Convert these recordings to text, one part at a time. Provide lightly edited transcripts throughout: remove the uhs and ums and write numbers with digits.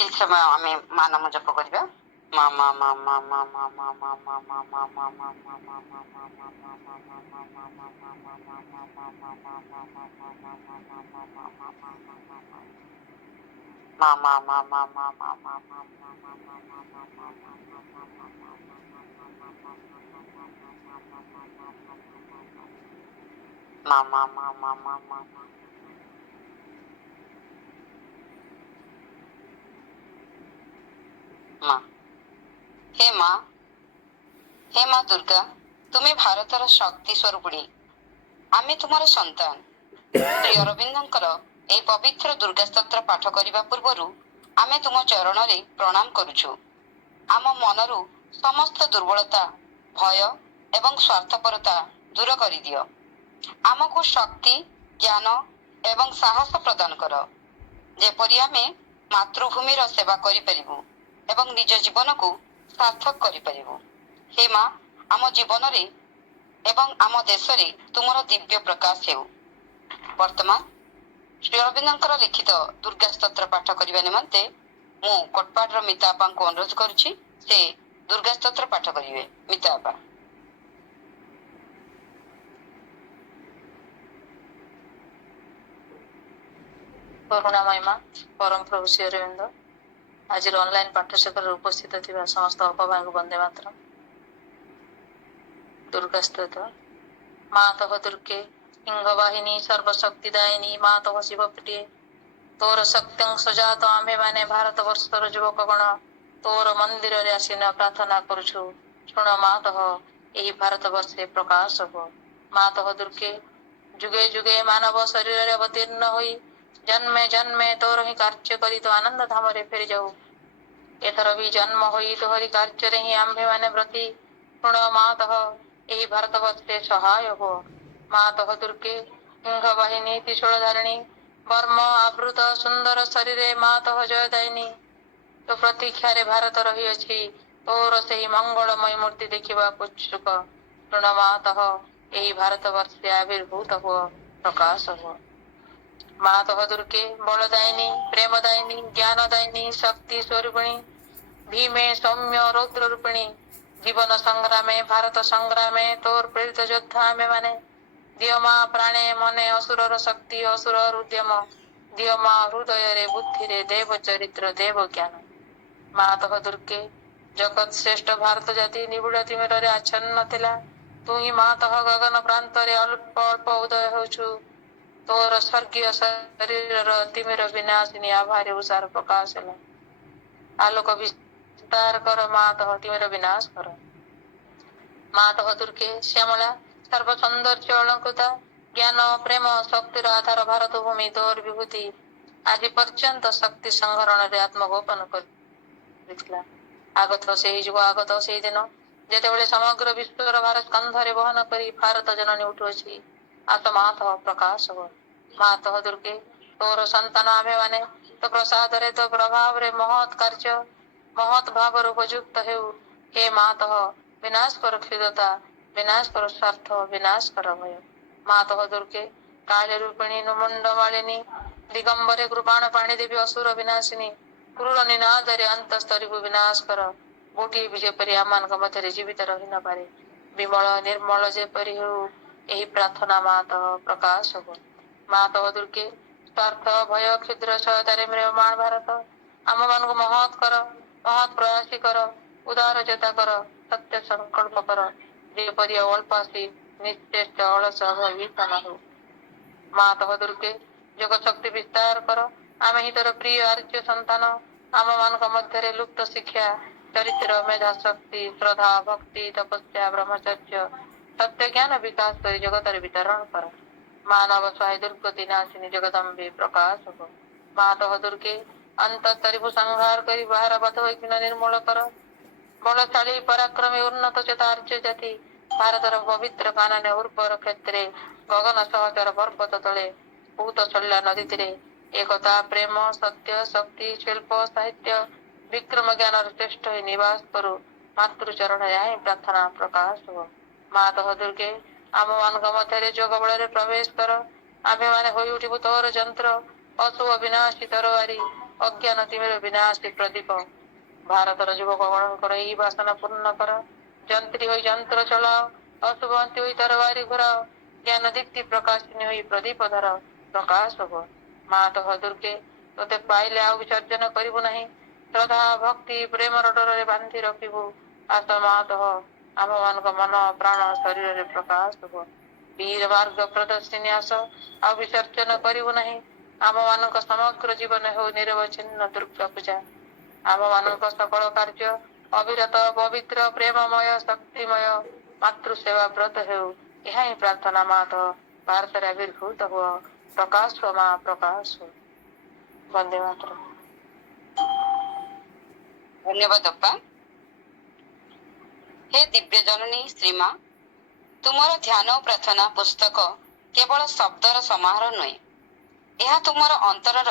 କିଛି ସମୟ ଆମେ ମା ନାମ ଜପ କରିବା। ମା ମା ମା ମା ମା ମା ମା ମା ମା ମା ମା ମା ମା ମା ମା हे ମା ଦୁର୍ଗା, ତୁମେ ଭାରତର ଶକ୍ତି ସ୍ୱରୂପିଣୀ। ଆମେ ତୁମର ସନ୍ତାନ। ଶ୍ରୀ ଅରବିନ୍ଦଙ୍କର ଏହି ପବିତ୍ର ଦୁର୍ଗା ସ୍ତୋତ୍ର ପାଠ କରିବା ପୂର୍ବରୁ ଆମେ ତୁମ ଚରଣରେ ପ୍ରଣାମ କରୁଛୁ। ଆମ ମନରୁ ସମସ୍ତ ଦୁର୍ବଳତା, ଭୟ ଏବଂ ସ୍ୱାର୍ଥପରତା ଦୂର କରିଦିଅ। ଆମକୁ ଶକ୍ତି, ଜ୍ଞାନ ଏବଂ ସାହସ ପ୍ରଦାନ କର, ଯେପରି ଆମେ ମାତୃଭୂମିର ସେବା କରିପାରିବୁ ଏବଂ ନିଜ ଜୀବନକୁ ସାର୍ଥକ କରିପାରିବୁ। ହେ ମା, ଆମ ଜୀବନରେ ଏବଂ ଆମ ଦେଶରେ ତୁମର ଦିବ୍ୟ ପ୍ରକାଶ ହେଉ। ବର୍ତ୍ତମାନ ଶ୍ରୀ ଅରବିନ୍ଦଙ୍କର ଲିଖିତ ଦୁର୍ଗା ସ୍ତୋତ୍ର ପାଠ କରିବା ନିମନ୍ତେ ମୁଁ କୋଟପାଡ଼ର ମିତା ଆପାଙ୍କୁ ଅନୁରୋଧ କରୁଛି। ସେ ଦୁର୍ଗା ସ୍ତୋତ୍ର ପାଠ କରିବେ। ମିତା ଆପା। କରୁଣାମୟ ମା, ପରମ ପ୍ରଭୁ ଶ୍ରୀ ଅରବିନ୍ଦ, ଆଜିର ଅନଲାଇନ ପାଠଶାଳାରେ ଉପସ୍ଥିତ ଥିବା ସମସ୍ତ ଅପଭାଙ୍କୁ ବନ୍ଦେ ମାତରମ୍। ଦୁର୍ଗା ସ୍ତୋତ୍ର। ମାତଃ ଦୁର୍ଗେ ସିଂହ ବାହିନୀ ସର୍ବଶକ୍ତିଦାୟିନୀ, ମାତଃ ଶିବ ପ୍ରିୟେ, ତୋର ଶକ୍ତିଂ ସଜାତ ଆମ୍ଭେମାନେ ଭାରତ ବର୍ଷର ଯୁବକ ଗଣ ତୋର ମନ୍ଦିରରେ ଆସିନା ପ୍ରାର୍ଥନା କରୁଛୁ। ଶୁଣ ମାତଃ, ଏହି ଭାରତ ବର୍ଷେ ପ୍ରକାଶ ହୁଅ। ମାତଃ ଦୁର୍ଗେ, ଯୁଗେ ଯୁଗେ ମାନବ ଶରୀରରେ ଅବତୀର୍ଣ୍ଣ ହୋଇ ଜନ୍ମେ ଜନ୍ମେ ତୋର ହିଁ କାର୍ଯ୍ୟ କରି ତୋ ଆନନ୍ଦ ଧାମରେ ଫେରି ଯାଉ। ଏଥର ବି ଜନ୍ମ ହୋଇ ତୋହରି କାର୍ଯ୍ୟରେ ହିଁ ଆମ୍ଭେମାନେ ବ୍ରତୀ। ଶୁଣ ମାତଃ, ଏହି ଭାରତ ବର୍ଷେ ସହାୟ ହୁଅ। ମାତଃ ଦୁର୍ଗେ, ସିଂହ ବାହିନୀ ତ୍ରିଶୂଳ ଧାରିଣୀ, ବର୍ମ ଆବୃତ ସୁନ୍ଦର ଶରୀରେ ମାତଃ ଜୟଦାୟିନୀ, ତୋ ପ୍ରତୀକ୍ଷାରେ ଭାରତ ରହିଅଛି, ତୋର ସେହି ମଙ୍ଗଳମୟ ମୂର୍ତ୍ତି ଦେଖିବାକୁ ଉତ୍ସୁକ। ଶୁଣ ମାତଃ, ଏହି ଭାରତ ବର୍ଷେ ଆବିର୍ଭୂତ ହୁଅ, ପ୍ରକାଶ ହୁଅ। ମାତଃ ଦୁର୍ଗେ, ବଳଦାୟିନୀ, ପ୍ରେମଦାୟିନୀ, ଜ୍ଞାନଦାୟିନୀ, ଶକ୍ତି ସ୍ୱରୂପିଣୀ, ଭୀମେ ସୌମ୍ୟ ରୌଦ୍ର ରୂପିଣୀ, ଜୀବନ ସଂଗ୍ରାମେ ଭାରତ ସଂଗ୍ରାମେ ତୋର ପ୍ରେରିତ ଯୋଦ୍ଧା ଆମେମାନେ। ଦିଅ ମା ପ୍ରାଣେ ମନେ ଅସୁରର ଶକ୍ତି, ଅସୁରର ଉଦ୍ୟମ, ଦିଅ ମା ହୃଦୟରେ ବୁଦ୍ଧିରେ ଦେବ ଚରିତ୍ର, ଦେବ ଜ୍ଞାନ। ମାତଃ ଦୁର୍ଗେ, ଜଗତ ଶ୍ରେଷ୍ଠ ଭାରତ ଜାତି ନିବିଡ଼ ତିମିରରେ ଆଚ୍ଛନ୍ନ ଥିଲା, ତୁ ହିଁ ମାତଃ ଗଗନ ପ୍ରାନ୍ତରେ ଅଳ୍ପ ଅଳ୍ପ ଉଦୟ ହେଉଛୁ। ତୋର ସ୍ୱର୍ଗୀୟ ଶରୀରର ତିମିର ବିନାଶିନୀ ଆଭାରେ ଉଷାର ପ୍ରକାଶ ହେଲା। ଆଲୋକ ବିସ୍ତାର କର ମାତଃ, ତିମିର ବିନାଶ କର। ମାତଃ ଦୁର୍ଗେ, ଶ୍ୟାମଳା, ସର୍ବ ସୌନ୍ଦର୍ଯ୍ୟ ଅଳଙ୍କୃତା, ଜ୍ଞାନ ପ୍ରେମ ଶକ୍ତିର ଆଧାର ଭାରତ ଭୂମି ତୋର ବିଭୂତି ଆଜି ପର୍ଯ୍ୟନ୍ତ ଶକ୍ତି ସଂହରଣରେ ଆତ୍ମଗୋପନ କରିଥିଲା। ଆଗତ ସେହି ଯୁଗ, ଆଗତ ସେହି ଦିନ, ଯେତେବେଳେ ସମଗ୍ର ବିଶ୍ୱର ଭାର ସ୍କନ୍ଧରେ ବହନ କରି ଭାରତ ଜନନୀ ଉଠୁଅଛି। ଆସ ମାତଃ, ପ୍ରକାଶ ହୁଅ। ମାତଃ ଦୁର୍ଗେ, ତୋର ସନ୍ତାନ ଆମ୍ଭେମାନେ, ତୋ ପ୍ରସାଦରେ ତୋ ପ୍ରଭାବରେ ମହତ୍ କାର୍ଯ୍ୟ ମହତ୍ ଭାବରେ ଉପଯୁକ୍ତ ହେଉ। ହେ ମାତଃ, ବିନାଶ କର କ୍ଷୁଦ୍ରତା, ବିନାଶ କର ସ୍ୱାର୍ଥ, ବିନାଶ କର ଭୟ। ମାତଃ ଦୁର୍ଗେ, କାଳ ରୂପିଣୀ, ମୁଣ୍ଡ ମାଳିନୀ, ଦିଗମ୍ବରେ କୃପାଣ ପାଣି ଦେବୀ, ଅସୁର ବିନାଶିନୀ, କ୍ରୂର ନିନାଦରେ ଅନ୍ତଃସ୍ତରୀକୁ ବିନାଶ କର। ଗୋଟିଏ ବି ଯେପରି ଆମମାନଙ୍କ ମଧ୍ୟରେ ଜୀବିତ ରହି ନ ପାରେ, ବିମଳ ନିର୍ମଳ ଯେପରି ହେଉ, ଏହି ପ୍ରାର୍ଥନା ମାତଃ, ପ୍ରକାଶ ହୁଅ। ମାତଃ ଦୁର୍ଗେ, ସ୍ୱାର୍ଥ ଭୟ କ୍ଷୁଦ୍ର ସହାୟତାରେ ମ୍ରିୟମାଣ ଭାରତ ଆମମାନଙ୍କୁ ମହତ୍ କର, ମହତ୍ ପ୍ରୟାସୀ କର, ଉଦାର ଯୋଦ୍ଧା କର, ସତ୍ୟ ସଂକଳ୍ପ କର, ଯେପରି ଅଳ୍ପ ଆସି ନିଶ୍ଚେଷ୍ଟ ଅଳସ ଭୟଭୀତ ନ ହେଉ। ମାତଃ ଦୁର୍ଗେ, ଯୋଗ ଶକ୍ତି ବିସ୍ତାର କର, ଆମେ ହିଁ ତୋର ପ୍ରିୟ ଆର୍ଯ୍ୟ ସନ୍ତାନ। ଆମ ମାନଙ୍କ ମଧ୍ୟରେ ଲୁପ୍ତ ଶିକ୍ଷା, ଚରିତ୍ର, ମେଧା ଶକ୍ତି, ଶ୍ରଦ୍ଧା, ଭକ୍ତି, ତପସ୍ୟା, ବ୍ରହ୍ମଚର୍ଯ୍ୟ, ସତ୍ୟ ଜ୍ଞାନ ବିକାଶ କରି ଜଗତରେ ବିତରଣ କର। ମାନବ ସହାୟ ଦୁର୍ଗତି ନାଶିନୀ ଜଗଦମ୍ବେ, ପ୍ରକାଶ ହୁଅ। ମାତଃ ଦୁର୍ଗେ, ଅନ୍ତଃସ୍ତରୀକୁ ସଂହାର କରି ବାହାର ବାଧ ବୈଘ୍ନ ନିର୍ମୂଳ କର। ବଳଶାଳୀ ପରାକ୍ରମୀ ଉନ୍ନତ ଚେତା ଆର୍ଯ୍ୟ ଜାତି ଭାରତର ପବିତ୍ର କାନନେ ଉର୍ବର କ୍ଷେତ୍ରେ ଗଗନ ସହଚର ପର୍ବତ ତଳେ ଭୂତ ଶଲ୍ୟା ନଦୀ ତୀରେ ଏକତା ପ୍ରେମ ସତ୍ୟ ଶକ୍ତି ଶିଳ୍ପ ସାହିତ୍ୟ ବିକ୍ରମ ଜ୍ଞାନର ଶ୍ରେଷ୍ଠ ହୋଇ ନିବାସ କରୁ। ମାତୃଚରଣ ହିଁ ପ୍ରାର୍ଥନା, ପ୍ରକାଶ ହୁଅ। ମାତଃ ଦୁର୍ଗେ, ଆମ ମାନଙ୍କ ମଧ୍ୟରେ ଯୋଗ ବଳରେ ପ୍ରବେଶ କର। ଆମ୍ଭେମାନେ ହୋଇ ଉଠିବୁ ତୋର ଯନ୍ତ୍ର, ଅଶୁଭ ବିନାଶୀ ତରବାରୀ, ଅଜ୍ଞାନ ତିମିର ବିନାଶୀ ପ୍ରଦୀପ। ଭାରତର ଯୁବକମାନଙ୍କର ଏହି ବାସନା ପୂର୍ଣ୍ଣ କର। ଯନ୍ତ୍ରୀ ହୋଇ ଯନ୍ତ୍ର ଚଳାଅ, ଅଶୁଭନ୍ତି ହୋଇ ତରବାରୀ ଘୁରାଅ। ଜ୍ଞାନ ଦୀପ୍ତି ପ୍ରକାଶିନୀ ହୋଇ ପ୍ରଦୀପ ଧର, ପ୍ରକାଶ ହୁଅ। ମା ତୋ ଦୁର୍ଗେ, ତୋତେ ପାଇଲେ ଆଉ ବିସର୍ଜନ କରିବୁ ନାହିଁ। ଶ୍ରଦ୍ଧା ଭକ୍ତି ପ୍ରେମର ଡୋରରେ ବାନ୍ଧି ରଖିବୁ। ଆସ ମା ତୋ ଆମମାନଙ୍କ ମନ ପ୍ରାଣ ଶରୀରରେ ପ୍ରକାଶ ହୁଅ। ବୀର ମାର୍ଗ ପ୍ରଦର୍ଶିନୀ ଆସ, ଆଉ ବିସର୍ଜନ କରିବୁ ନାହିଁ। ଆମମାନଙ୍କ ସମଗ୍ର ଜୀବନ ହେଉ ନିରବଚ୍ଛିନ୍ନ ଦୁର୍ଗା ପୂଜା। ଆମମାନଙ୍କ ସକଳ କାର୍ଯ୍ୟ ଅବିରତ ପବିତ୍ର ପ୍ରେମମୟ ଶକ୍ତିମୟ ମାତୃ ସେବା ବ୍ରତ ହେଉ। ଏହା ହିଁ ପ୍ରାର୍ଥନା ମା ତୋ ଭାରତରେ ଆବିର୍ଭୂତ ହୁଅ। ପ୍ରକାଶ ହୁଅ ମା, ପ୍ରକାଶ ହୁଅ। ବନ୍ଦେ ମାତରମ୍। ଧନ୍ୟବାଦ ଅପା। ହେ ଦିବ୍ୟ ଜନନୀ ଶ୍ରୀମା, ତୁମର ଧ୍ୟାନ ଓ ପ୍ରାର୍ଥନା ପୁସ୍ତକ କେବଳ ଶବ୍ଦର ସମାହାର ନୁହେଁ, ଏହା ତୁମର ଅନ୍ତରର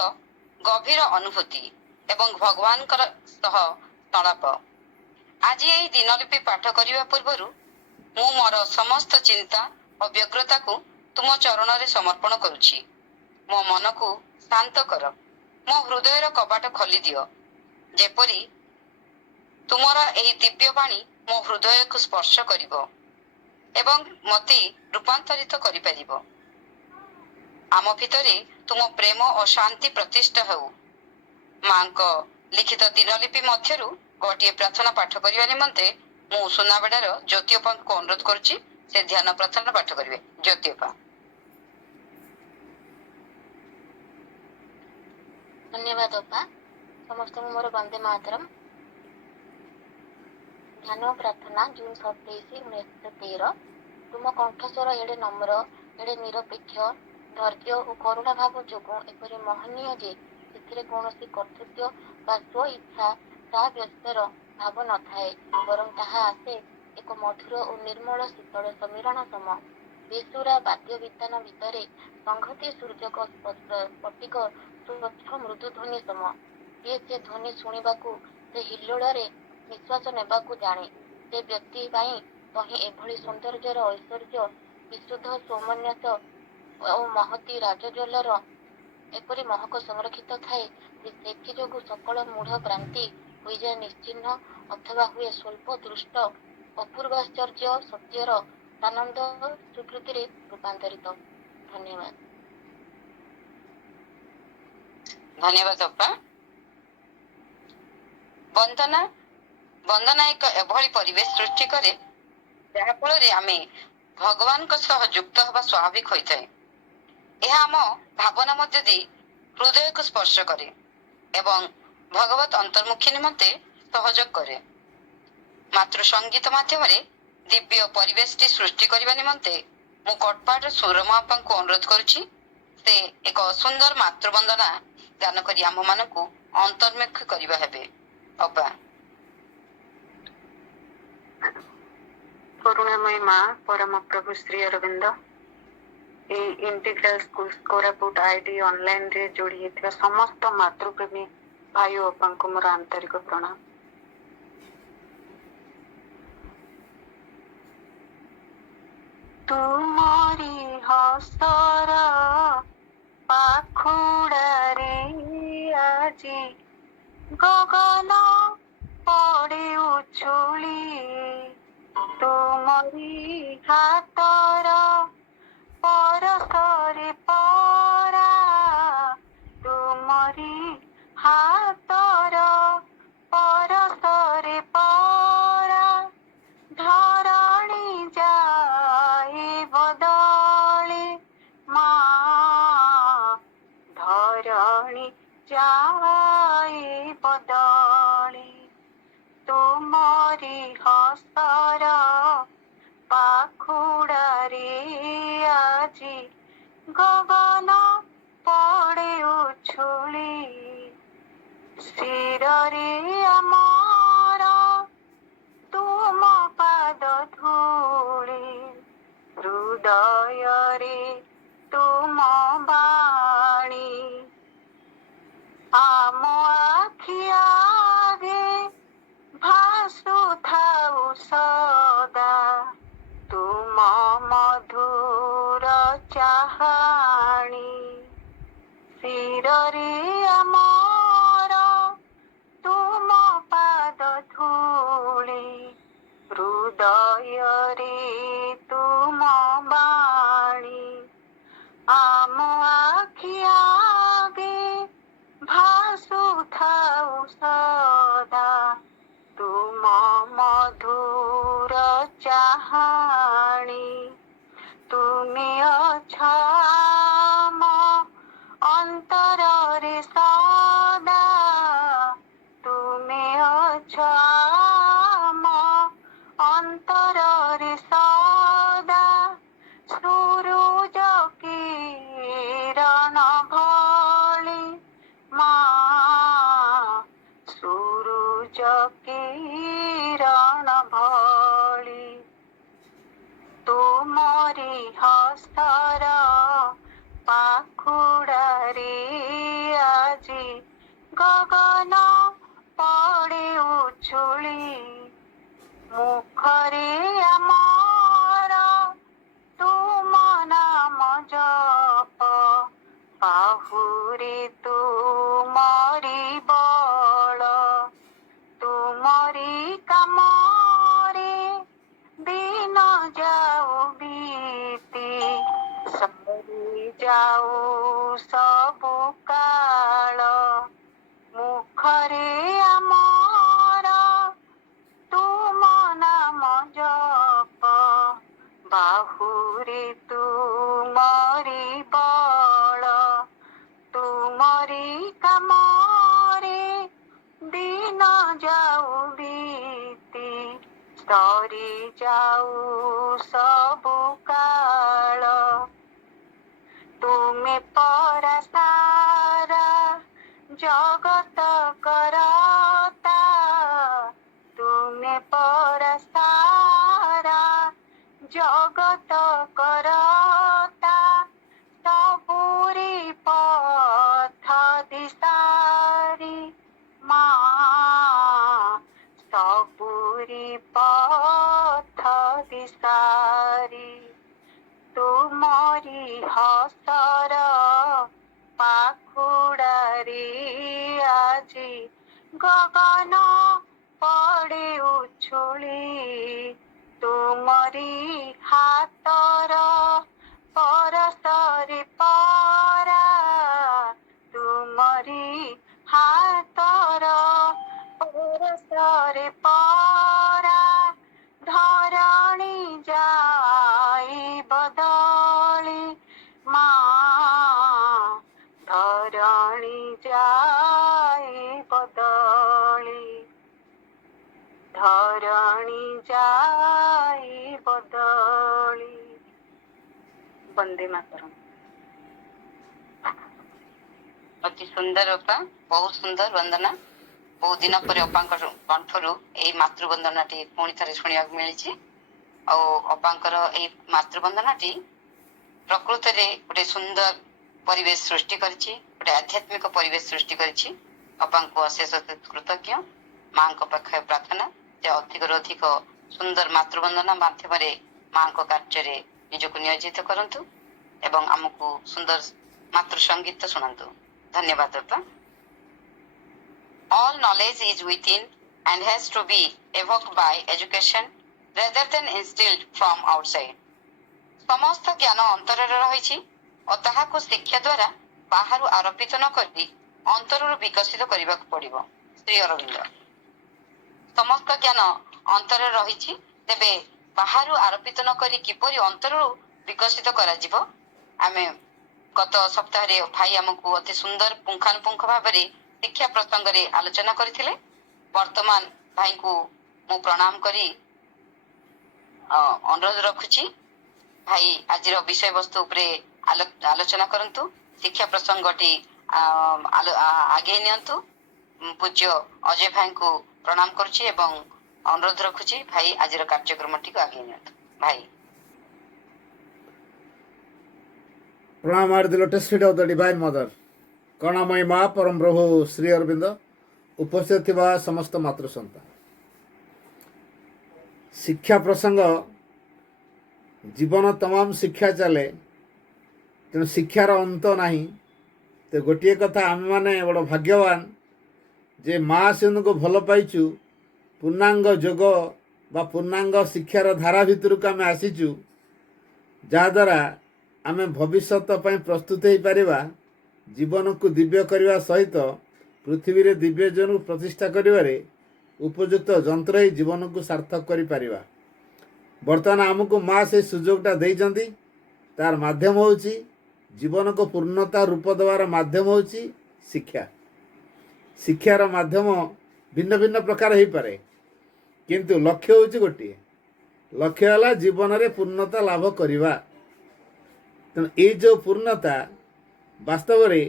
ଗଭୀର ଅନୁଭୂତି ଏବଂ ଭଗବାନଙ୍କର ସହ ସଂଳାପ। ଆଜି ଏହି ଦିନଲିପି ପାଠ କରିବା ପୂର୍ବରୁ ମୁଁ ମୋର ସମସ୍ତ ଚିନ୍ତା ଓ ବ୍ୟଗ୍ରତାକୁ ତୁମ ଚରଣରେ ସମର୍ପଣ କରୁଛି। ମୋ ମନକୁ ଶାନ୍ତ କର, ମୋ ହୃଦୟର କବାଟ ଖୋଲିଦିଅ, ଯେପରି ତୁମର ଏହି ଦିବ୍ୟ ବାଣୀ ମୋ ହୃଦୟକୁ ସ୍ପର୍ଶ କରିବ ଏବଂ ମୋତେ ରୂପାନ୍ତରିତ କରିପାରିବ। ଆମ ଭିତରେ ତୁମ ପ୍ରେମ ଓ ଶାନ୍ତି ପ୍ରତିଷ୍ଠା ହେଉ। ମାଙ୍କ ଲିଖିତ ଦିନଲିପି ମଧ୍ୟରୁ ଗୋଟିଏ ପ୍ରାର୍ଥନା ପାଠ କରିବା ନିମନ୍ତେ ମୁଁ ସୁନାବେଡାର ଜ୍ୟୋତି ଅପାଙ୍କୁ ଅନୁରୋଧ କରୁଛି, ସେ ଧ୍ୟାନ ପ୍ରାର୍ଥନା ପାଠ କରିବେ। ଜ୍ୟୋତି ଅପା। ଧନ୍ୟବାଦ ଅପା। ସମସ୍ତଙ୍କୁ ମୋର ବନ୍ଦେ ମାତରମ୍। ଧ୍ୟାନ ପ୍ରାର୍ଥନା ଜୁନ୍ 27, 1913। ତୁମ କଣ୍ଠସ୍ୱର ଏଡ଼େ ନମ୍ର, ଏଡ଼େ ନିରପେକ୍ଷ, ଧୈର୍ଯ୍ୟ ଓ କରୁଣା ଭାବ ଯୋଗୁଁ ଏପରି ମହନୀୟ ଯେ ସେଥିରେ କୌଣସି କର୍ତ୍ତୃତ୍ୱ ବା ସ୍ୱ ଇଚ୍ଛା ସାବ୍ୟସ୍ତର ଭାବ ନଥାଏ, ବରଂ ତାହା ଆସେ ଏକ ମଧୁର ଓ ନିର୍ମଳ ଶୀତଳ ସମୀରଣ ସମ। ବେସୁରା ବାଦ୍ୟ ବିତାନ ଭିତରେ ସଂହତି ସୂର୍ଯ୍ୟକ ସ୍ଫଟିକ ସ୍ୱଚ୍ଛ ମୃଦୁ ଧ୍ୱନି ସମ। ଯିଏ ସେ ଧ୍ୱନି ଶୁଣିବାକୁ, ସେ ହିଲ୍ଲୋଳରେ ନିଶ୍ୱାସ ନେବାକୁ ଜାଣେ, ସେ ବ୍ୟକ୍ତି ପାଇଁ ତହିଁ ଏଭଳି ସୌନ୍ଦର୍ଯ୍ୟର ଐଶ୍ୱର୍ଯ୍ୟ, ବିଶୁଦ୍ଧ ସୌମନସ୍ୟ ଓ ମହତୀ ରାଜଜ୍ୱଲ୍ୟର ଏପରି ମହକ ସଂରକ୍ଷିତ ଥାଏ ଯେ ସେଥିଯୋଗୁଁ ସକଳ ମୂଢ଼ ଭ୍ରାନ୍ତି ହୋଇଯାଏ ନିଶ୍ଚିହ୍ନ ଅଥବା ହୁଏ ସ୍ୱଳ୍ପ ଦୃଷ୍ଟ ଅପୂର୍ବାଶ୍ଚର୍ଯ୍ୟ ସତ୍ୟର ସାନନ୍ଦ ସ୍ୱୀକୃତିରେ ରୂପାନ୍ତରିତ। ଧନ୍ୟବାଦ। ଧନ୍ୟବାଦ ଅପା। ବନ୍ଦନା ଏକ ଏଭଳି ପରିବେଶ ସୃଷ୍ଟି କରେ ଯାହା ଫଳରେ ଆମେ ଭଗବାନଙ୍କ ସହ ଯୁକ୍ତ ହେବା ସ୍ୱାଭାବିକ ହୋଇଥାଏ। ଏହା ଆମ ଭାବନା ମଧ୍ୟ ଦେଇ ହୃଦୟକୁ ସ୍ପର୍ଶ କରେ ଏବଂ ଭଗବତ ଅନ୍ତର୍ମୁଖୀ ନିମନ୍ତେ ସହଯୋଗ କରେ। ମାତୃ ସଙ୍ଗୀତ ମାଧ୍ୟମରେ ଦିବ୍ୟ ପରିବେଶଟି ସୃଷ୍ଟି କରିବା ନିମନ୍ତେ ମୁଁ କଟପାଡର ସୁରମା ଅପାଙ୍କୁ ଅନୁରୋଧ କରୁଛି, ସେ ଏକ ସୁନ୍ଦର ମାତୃବନ୍ଦନା ଗାନ କରି ଆମମାନଙ୍କୁ ଅନ୍ତର୍ମୁଖୀ କରିବା ହେବେ। ଅପା। କରୁଣାମୟୀ ମା, ପରମ ପ୍ରଭୁ ଶ୍ରୀ ଅରବିନ୍ଦ, ଏହି ଇଣ୍ଟିଗ୍ରାଲ ସ୍କୁଲ କୋରାପୁଟ ଆଇଡି ଅନଲାଇନରେ ଯୋଡ଼ି ହେଇଥିବା ସମସ୍ତ ମାତୃପ୍ରେମୀ ଭାଇ ଓ ଅପାଙ୍କୁ ମୋର ଆନ୍ତରିକ ପ୍ରଣାମ। ତୁମରି ହସର ପାଖୁଡ଼ାରେ ଆଜି ଗଗନ ପଡ଼ି ଉଛୁଳି, ତୁମରି ହାତର ପରଶରେ ପରା, ତୁମରି ହାତର ପରଶରେ ପରା, ଧରଣୀ ଯାଇ ବଦଳି ମା, ଧରଣୀ ଯାଇ ବଦଳି, ତୁମରି ହସର ପାଖୁଡ଼ାରେ ଆଜି ଗଗନ ପଡ଼ି ଉଛୁଳି, ଶିରରେ ଆମର ତୁମ ପାଦ ଧୂଳି, ହୃଦୟରେ ତୁମ ବାଣୀ, ଆମ ଆଖି ଆଗେ ଭାସୁଥାଉ ସଦା, ତୁମ ମଧୁର ଚାହାଣୀ, ଶିରରେ ଆମର କାହାଣୀ ତୁମେ ଅଛ ଆମ ଅନ୍ତରରେ ସଦା ତୁମେ ଅଛ ଆମ ଅନ୍ତରରେ ସଦା ସୂରୁଜ କିରଣ ଭଳି ମା ସୂରୁଜ କିରଣ ଭଳି ତୁମରି ହସ୍ତର ପାଖୁଡ଼ାରେ ଆଜି ଗଗନ ପଡ଼େ ଉଛୁଳି ମୁଖରେ ଆମର ତୁମ ନାମ ଜପ ବାହୁରେ ତୁମରି ବଳ ତୁମରି କାମରେ ଦିନ ଯାଉ ବିତି ସରି ଯାଉ ସବୁ କାଳ ମୁଖରେ ଆମର ତୁମ ନାମ ଜପ ବାହୁରେ ତୁମରି ବଳ ତୁମରି କାମରେ ଦିନ ଯାଉ ବିତି ସରି ଯାଉ ସବୁ କାଳ ତୁମେ ପରା ସାରା ଜଗତ କରତା ତୁମେ ପରା ସାରା ଜଗତ କରତା ସବୁରି ପଥ ଦିଶାରି ମା ସବୁରି ପଥ ଦିଶାରି ତୁମରି ହସର ପାଖୁଡ଼ାରେ ଆଜି ଗଗନ ପଡ଼େ ଉଛୁଳି ତୁମରି ହାତର ପରଶରେ ପରା ତୁମରି ହାତର ପରଶରେ ପରା ଧରଣୀ ଯାଇ ବଦଳି ମା ଧରଣୀ ଯାଇ ବଦଳି ଧରଣୀ ଯାଇ ବଦଳି ବନ୍ଦେ ମାତରମ୍। ଅତି ସୁନ୍ଦର ଅପା, ବହୁତ ସୁନ୍ଦର ବନ୍ଦନା। ବହୁତ ଦିନ ପରେ ଅପାଙ୍କ କଣ୍ଠରୁ ଏଇ ମାତୃବନ୍ଦନାଟି ପୁଣି ଥରେ ଶୁଣିବାକୁ ମିଳିଛି। ଆଉ ଅପାଙ୍କର ଏଇ ମାତୃବନ୍ଦନାଟି ପ୍ରକୃତରେ ଗୋଟେ ସୁନ୍ଦର ପରିବେଶ ସୃଷ୍ଟି କରିଛି, ଗୋଟେ ଆଧ୍ୟାତ୍ମିକ ପରିବେଶ ସୃଷ୍ଟି କରିଛି। ଅପାଙ୍କୁ ଅଶେଷ କୃତଜ୍ଞ। ମାଙ୍କ ପାଖରେ ପ୍ରାର୍ଥନା ଯେ ଅଧିକରୁ ଅଧିକ ସୁନ୍ଦର ମାତୃବନ୍ଦନା ମାଧ୍ୟମରେ ମାଙ୍କ କାର୍ଯ୍ୟରେ ନିଜକୁ ନିୟୋଜିତ କରନ୍ତୁ ଏବଂ ଆମକୁ ସୁନ୍ଦର ମାତୃ ସଙ୍ଗୀତ ଶୁଣାନ୍ତୁ। ଧନ୍ୟବାଦ ଅପା। All knowledge is within and has to be evoked by education rather than instilled from outside. ସମସ୍ତ ଜ୍ଞାନ ଅନ୍ତରରେ ରହିଛି ଓ ତାହାକୁ ଶିକ୍ଷା ଦ୍ୱାରା ବାହାରୁ ଆରୋପିତ ନ କରି ଅନ୍ତରରୁ ବିକଶିତ କରିବାକୁ ପଡ଼ିବ। ଶ୍ରୀ ଅରବିନ୍ଦ। ସମସ୍ତ ଜ୍ଞାନ ଅନ୍ତରରେ ରହିଛି, ତେବେ ବାହାରୁ ଆରୋପିତ ନ କରି କିପରି ଅନ୍ତରରୁ ବିକଶିତ କରାଯିବ। ଆମେ ଗତ ସପ୍ତାହରେ ଭାଇ ଆମକୁ ଅତି ସୁନ୍ଦର ପୁଙ୍ଖାନୁପୁଙ୍ଖ ଭାବରେ ଶିକ୍ଷା ପ୍ରସଙ୍ଗରେ ଆଲୋଚନା କରିଥିଲେ। ବର୍ତ୍ତମାନ ଭାଇଙ୍କୁ ମୁଁ ପ୍ରଣାମ କରି ଅନୁରୋଧ ରଖୁଛି, ଭାଇ ଆଜିର ବିଷୟବସ୍ତୁ ଉପରେ ଆଲୋଚନା କରନ୍ତୁ। ଶିକ୍ଷା ପ୍ରସଙ୍ଗଟି ଆଗେଇ ନିଅନ୍ତୁ। ପୂଜ୍ୟ ଅଜୟ ଭାଇଙ୍କୁ ପ୍ରଣାମ କରୁଛି ଏବଂ ଅନୁରୋଧ ରଖୁଛି ଭାଇ ଆଜିର କାର୍ଯ୍ୟକ୍ରମଟିକୁ ଆଗେଇ ନିଅନ୍ତୁ। ଭାଇ प्रणाम are the lotus feet of the divine mother. करुणामयी माँ परम प्रभु श्री अरविंद उपस्थित थिबा समस्त मातृ सन्तान। शिक्षा प्रसंग जीवन तमाम शिक्षा चले तेणु शिक्षार अंत नहीं। तो गोटे कथा आम मैंने बड़ भाग्यवान जे माँ से को भल पाइचु। पूर्णांग जोग बा पूर्णांग शिक्षार धारा भितर को आम आसीचु, जहाद्वारा आमे भविष्यत पई प्रस्तुत हो पारिबा। जीवन को दिव्य करने सहित पृथ्वी रे दिव्य जन प्रतिष्ठा करिवारे उपयुक्त जंत्र ही जीवन को सार्थक करि पारिबा। ବର୍ତ୍ତମାନ ଆମକୁ ମା ସେ ସୁଯୋଗଟା ଦେଇଛନ୍ତି। ତାର ମାଧ୍ୟମ ହେଉଛି ଜୀବନକୁ ପୂର୍ଣ୍ଣତା ରୂପ ଦେବାର ମାଧ୍ୟମ ହେଉଛି ଶିକ୍ଷା। ଶିକ୍ଷାର ମାଧ୍ୟମ ଭିନ୍ନ ଭିନ୍ନ ପ୍ରକାର ହେଇପାରେ, କିନ୍ତୁ ଲକ୍ଷ୍ୟ ହେଉଛି ଗୋଟିଏ। ଲକ୍ଷ୍ୟ ହେଲା ଜୀବନରେ ପୂର୍ଣ୍ଣତା ଲାଭ କରିବା। ତେଣୁ ଏଇ ଯେଉଁ ପୂର୍ଣ୍ଣତା ବାସ୍ତବରେ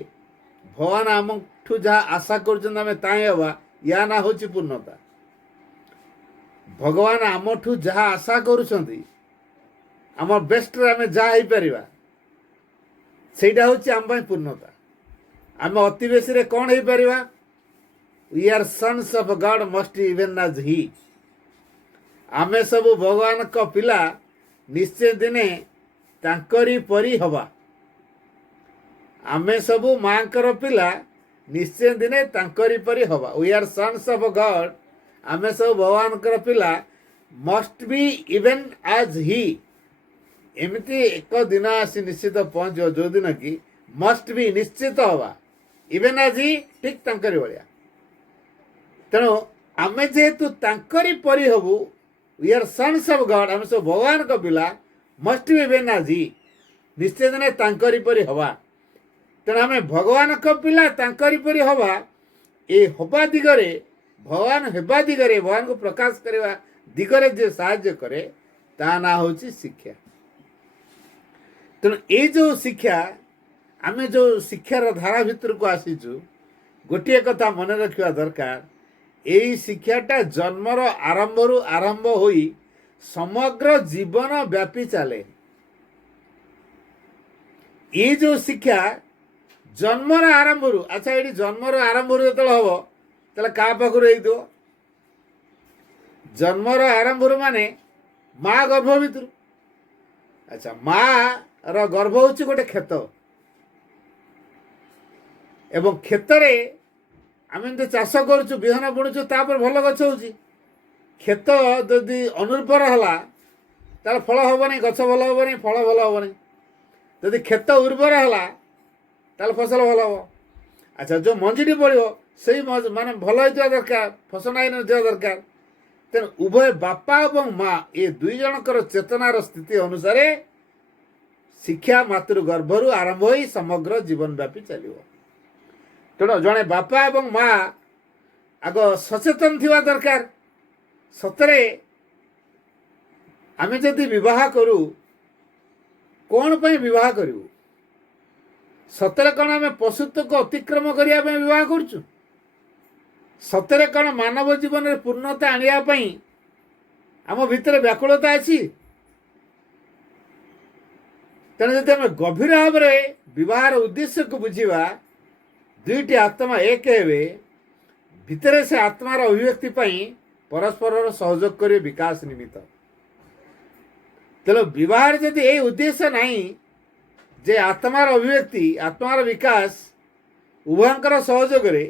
ଭଗବାନ ଆମଠୁ ଯାହା ଆଶା କରୁଛନ୍ତି ଆମେ ତାହିଁ ହେବା, ୟା ନାଁ ହେଉଛି ପୂର୍ଣ୍ଣତା। ଭଗବାନ ଆମଠୁ ଯାହା ଆଶା କରୁଛନ୍ତି, ଆମ ବେଷ୍ଟରେ ଆମେ ଯାହା ହେଇପାରିବା, ସେଇଟା ହେଉଛି ଆମ ପାଇଁ ପୂର୍ଣ୍ଣତା। ଆମେ ଅତି ବେଶୀରେ କ'ଣ ହେଇପାରିବା? We are sons of God must even as he। ଆମେ ସବୁ ଭଗବାନଙ୍କ ପିଲା, ନିଶ୍ଚୟ ଦିନେ ତାଙ୍କରି ପରି ହବା। ଆମେ ସବୁ ମାଙ୍କର ପିଲା, ନିଶ୍ଚୟ ଦିନେ ତାଙ୍କରି ପରି ହବା। We are sons of God। ଆମେ ସବୁ ଭଗବାନଙ୍କର ପିଲା, must be even as he। ଏମିତି ଏକ ଦିନ ଆସି ନିଶ୍ଚିତ ପହଞ୍ଚିବ ଯେଉଁଦିନ କି must be ନିଶ୍ଚିତ ହବା, even as he, ଠିକ୍ ତାଙ୍କରି ଭଳିଆ। ତେଣୁ ଆମେ ଯେହେତୁ ତାଙ୍କରି ପରି ହବୁ, we are sons of God, ଆମେ ସବୁ ଭଗବାନଙ୍କ ପିଲା, must be even as he, ନିଶ୍ଚୟ ଦିନେ ତାଙ୍କରି ପରି ହବା। ତେଣୁ ଆମେ ଭଗବାନଙ୍କ ପିଲା ତାଙ୍କରି ପରି ହବା। ଏ ହବା ଦିଗରେ, ଭଗବାନ ହେବା ଦିଗରେ, ଭଗବାନଙ୍କୁ ପ୍ରକାଶ କରିବା ଦିଗରେ ଯେ ସାହାଯ୍ୟ କରେ, ତା ନାଁ ହେଉଛି ଶିକ୍ଷା। ତେଣୁ ଏଇ ଯେଉଁ ଶିକ୍ଷା, ଆମେ ଯେଉଁ ଶିକ୍ଷାର ଧାରା ଭିତରକୁ ଆସିଛୁ, ଗୋଟିଏ କଥା ମନେ ରଖିବା ଦରକାର, ଏଇ ଶିକ୍ଷାଟା ଜନ୍ମର ଆରମ୍ଭରୁ ଆରମ୍ଭ ହୋଇ ସମଗ୍ର ଜୀବନ ବ୍ୟାପୀ ଚାଲେ। ଏଇ ଯେଉଁ ଶିକ୍ଷା ଜନ୍ମର ଆରମ୍ଭରୁ, ଆଚ୍ଛା ଏଠି ଜନ୍ମର ଆରମ୍ଭରୁ ଯେତେବେଳେ ହବ, ତାହେଲେ କାହା ପାଖରୁ ହେଇଥିବ? ଜନ୍ମର ଆରମ୍ଭରୁ ମାନେ ମା ଗର୍ଭ ଭିତରୁ। ଆଚ୍ଛା, ମାର ଗର୍ଭ ହେଉଛି ଗୋଟେ କ୍ଷେତ, ଏବଂ କ୍ଷେତରେ ଆମେ ଯେମିତି ଚାଷ କରୁଛୁ, ବିହନ ବୁଣୁଛୁ, ତାପରେ ଭଲ ଗଛ ହେଉଛି। କ୍ଷେତ ଯଦି ଅନୁର୍ବର ହେଲା, ତାହେଲେ ଫଳ ହେବନି, ଗଛ ଭଲ ହେବନି, ଫଳ ଭଲ ହେବନି। ଯଦି କ୍ଷେତ ଉର୍ବର ହେଲା, ତାହେଲେ ଫସଲ ଭଲ ହେବ। ଆଚ୍ଛା, ଯେଉଁ ମଞ୍ଜିଟି ପଡ଼ିବ ସେଇ ମାନେ ଭଲ ହେଇଥିବା ଦରକାର, ଫସଲ ହେଇନଥିବା ଦରକାର। ତେଣୁ ଉଭୟ ବାପା ଏବଂ ମା, ଏ ଦୁଇ ଜଣଙ୍କର ଚେତନାର ସ୍ଥିତି ଅନୁସାରେ ଶିକ୍ଷା ମାତୃ ଗର୍ଭରୁ ଆରମ୍ଭ ହୋଇ ସମଗ୍ର ଜୀବନ ବ୍ୟାପୀ ଚାଲିବ। ତେଣୁ ଜଣେ ବାପା ଏବଂ ମା ଆଗ ସଚେତନ ଥିବା ଦରକାର। ସତରେ ଆମେ ଯଦି ବିବାହ କରୁ, କ'ଣ ପାଇଁ ବିବାହ କରିବୁ? ସତରେ କ'ଣ ଆମେ ପଶୁତ୍ୱକୁ ଅତିକ୍ରମ କରିବା ପାଇଁ ବିବାହ କରୁଛୁ? ସତରେ କ'ଣ ମାନବ ଜୀବନରେ ପୂର୍ଣ୍ଣତା ଆଣିବା ପାଇଁ ଆମ ଭିତରେ ବ୍ୟାକୁଳତା ଅଛି? ତେଣୁ ଯଦି ଆମେ ଗଭୀର ଭାବରେ ବିବାହର ଉଦ୍ଦେଶ୍ୟକୁ ବୁଝିବା, ଦୁଇଟି ଆତ୍ମା ଏକ ହେବେ, ଭିତରେ ସେ ଆତ୍ମାର ଅଭିବ୍ୟକ୍ତି ପାଇଁ ପରସ୍ପରର ସହଯୋଗ କରିବେ ବିକାଶ ନିମିତ୍ତ। ତେଣୁ ବିବାହରେ ଯଦି ଏହି ଉଦ୍ଦେଶ୍ୟ ନାହିଁ ଯେ ଆତ୍ମାର ଅଭିବ୍ୟକ୍ତି, ଆତ୍ମାର ବିକାଶ, ଉଭୟଙ୍କର ସହଯୋଗରେ